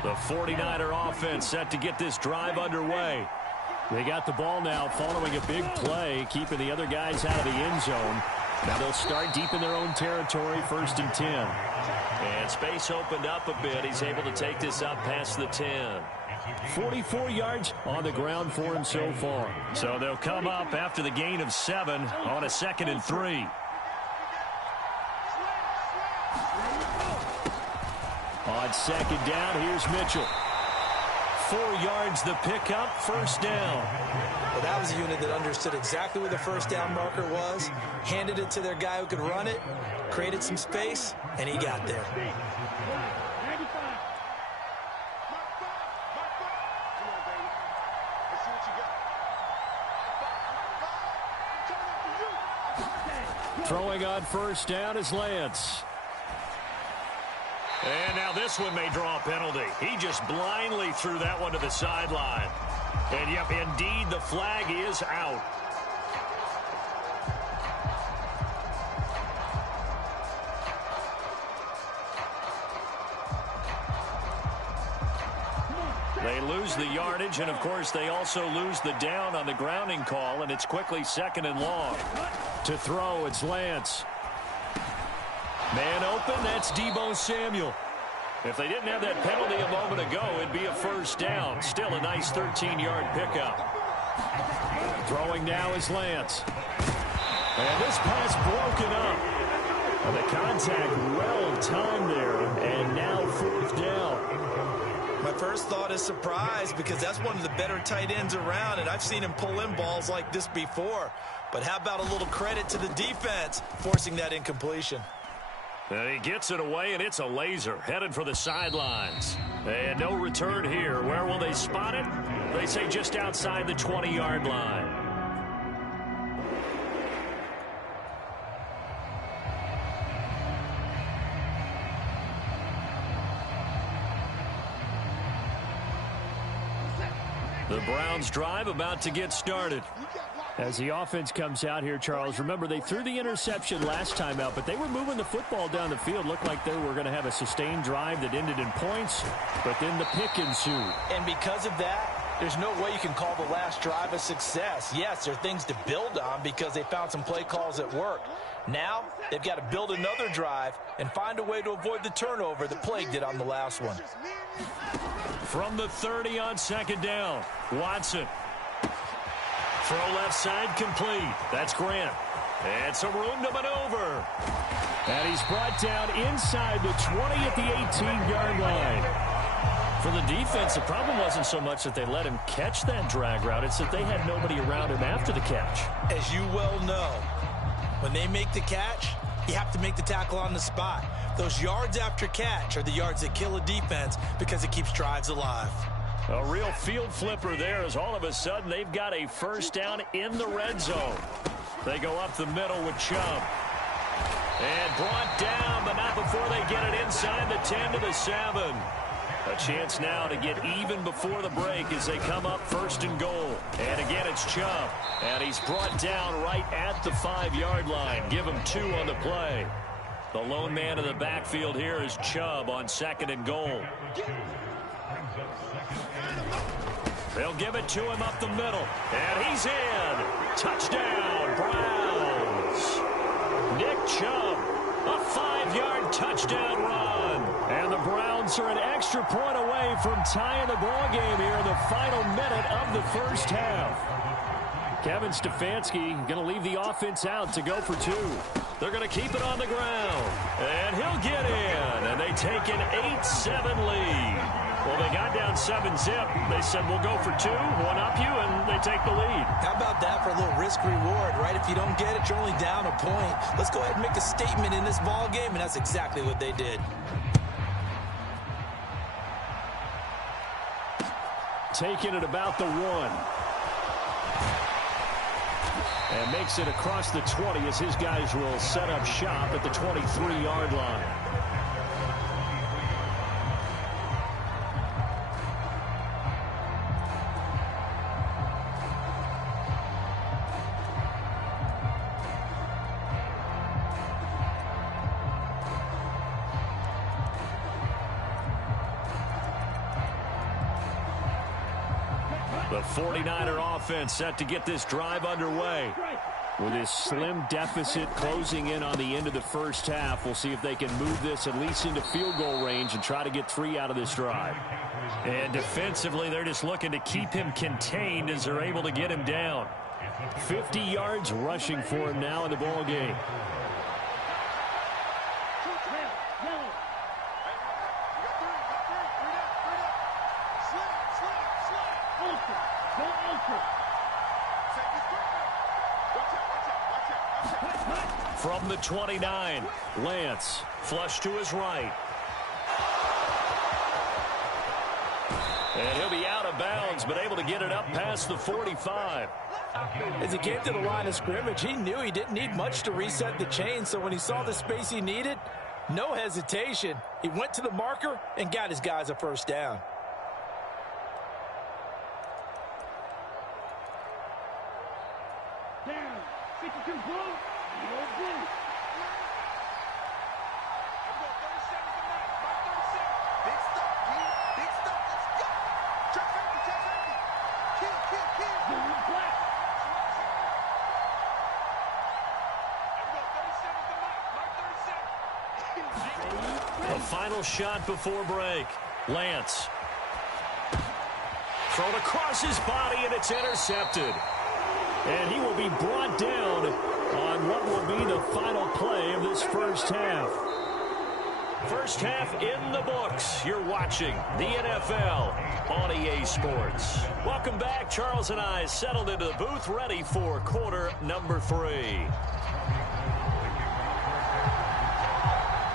The 49er offense set to get this drive underway. They got the ball now following a big play, keeping the other guys out of the end zone. Now they'll start deep in their own territory, 1st and 10. And space opened up a bit. He's able to take this up past the 10. 44 yards on the ground for him so far. So they'll come up after the gain of 7 on a 2nd and 3. On 2nd down, here's Mitchell. 4 yards the pickup, 1st down. Well, that was a unit that understood exactly where the 1st down marker was, handed it to their guy who could run it, created some space, and he got there. Throwing on 1st down is Lance. And now this one may draw a penalty. He just blindly threw that one to the sideline. And, yep, indeed, the flag is out. They lose the yardage, and, of course, they also lose the down on the grounding call, and it's quickly 2nd and long. To throw, it's Lance. Man open, that's Deebo Samuel. If they didn't have that penalty a moment ago, it'd be a 1st down. Still a nice 13-yard pickup. Throwing now is Lance. And this pass broken up. And the contact well timed there, and now 4th down. My first thought is surprise, because that's one of the better tight ends around, and I've seen him pull in balls like this before. But how about a little credit to the defense forcing that incompletion? And he gets it away, and it's a laser headed for the sidelines. And no return here. Where will they spot it? They say just outside the 20-yard line. The Browns drive about to get started. As the offense comes out here, Charles, remember they threw the interception last time out, but they were moving the football down the field. Looked like they were going to have a sustained drive that ended in points, but then the pick ensued. And because of that, there's no way you can call the last drive a success. Yes, there are things to build on because they found some play calls that work. Now, they've got to build another drive and find a way to avoid the turnover that plagued it on the last one. From the 30 on 2nd down, Watson. Throw left side complete. That's Grant. And some room to maneuver. And he's brought down inside the 20 at the 18-yard line. For the defense, the problem wasn't so much that they let him catch that drag route. It's that they had nobody around him after the catch. As you well know, when they make the catch, you have to make the tackle on the spot. Those yards after catch are the yards that kill a defense because it keeps drives alive. A real field flipper there as all of a sudden they've got a 1st down in the red zone. They go up the middle with Chubb. And brought down, but not before they get it inside the 10 to the 7. A chance now to get even before the break as they come up 1st and goal. And again, it's Chubb. And he's brought down right at the 5-yard line. Give him 2 on the play. The lone man in the backfield here is Chubb on 2nd and goal. They'll give it to him up the middle. And he's in. Touchdown, Browns. Nick Chubb, a 5-yard touchdown run. And the Browns are an extra point away from tying the ball game here in the final minute of the 1st half. Kevin Stefanski going to leave the offense out to go for 2. They're going to keep it on the ground. And he'll get in. And they take an 8-7 lead. Well, they got down 7-zip. They said, we'll go for 2, one up you, and they take the lead. How about that for a little risk-reward, right? If you don't get it, you're only down a point. Let's go ahead and make a statement in this ball game, and that's exactly what they did. Taking it about the 1. And makes it across the 20 as his guys will set up shop at the 23-yard line. The 49er offense set to get this drive underway. With this slim deficit closing in on the end of the first half, we'll see if they can move this at least into field goal range and try to get 3 out of this drive. And defensively, they're just looking to keep him contained as they're able to get him down. 50 yards rushing for him now in the ball game. From the 29, Lance, flush to his right. And he'll be out of bounds, but able to get it up past the 45. As he came to the line of scrimmage, he knew he didn't need much to reset the chain, so when he saw the space he needed, no hesitation. He went to the marker and got his guys a first down. Down. 52 blue. No blue. A final shot before break. Lance. Thrown across his body, and it's intercepted. And he will be brought down on what will be the final play of this first half. First half in the books. You're watching the NFL on EA Sports. Welcome back. Charles and I settled into the booth, ready for quarter number 3.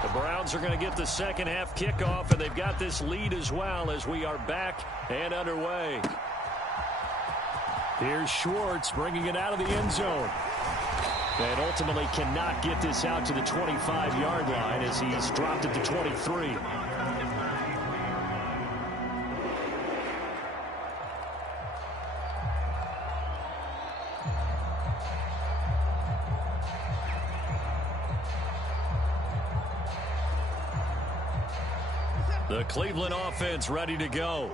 The Browns are going to get the second half kickoff, and they've got this lead as well as we are back and underway. Here's Schwartz bringing it out of the end zone. And ultimately cannot get this out to the 25-yard line as he's dropped it to 23. The Cleveland offense ready to go.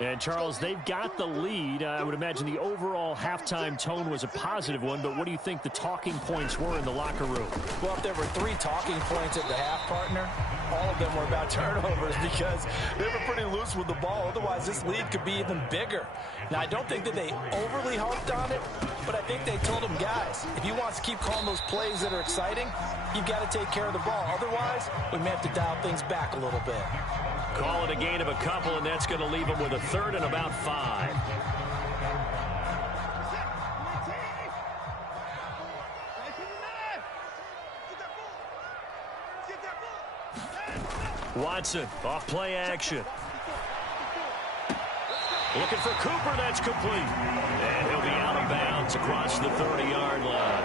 And, Charles, they've got the lead. I would imagine the overall halftime tone was a positive one, but what do you think the talking points were in the locker room? Well, if there were 3 talking points at the half, partner, all of them were about turnovers because they were pretty loose with the ball. Otherwise, this lead could be even bigger. Now, I don't think that they overly harped on it, but I think they told them, guys, if you want to keep calling those plays that are exciting, you've got to take care of the ball. Otherwise, we may have to dial things back a little bit. Call it a gain of a couple, and that's going to leave them with a third and about 5. Watson, off play action. Looking for Cooper, that's complete. And he'll be out of bounds across the 30-yard line.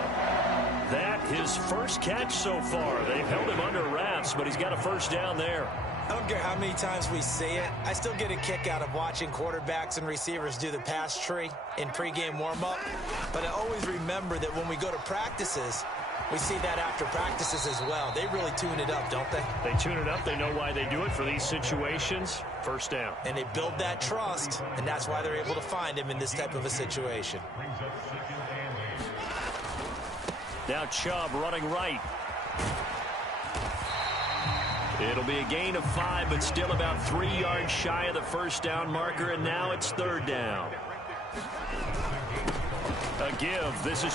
That his first catch so far. They've held him under wraps, but he's got a first down there. I don't care how many times we see it. I still get a kick out of watching quarterbacks and receivers do the pass tree in pregame warm-up. But I always remember that when we go to practices, we see that after practices as well. They really tune it up, don't they? They tune it up. They know why they do it for these situations. First down. And they build that trust, and that's why they're able to find him in this type of a situation. Now Chubb running right. It'll be a gain of 5, but still about 3 yards shy of the first down marker, and now it's third down. A give. This is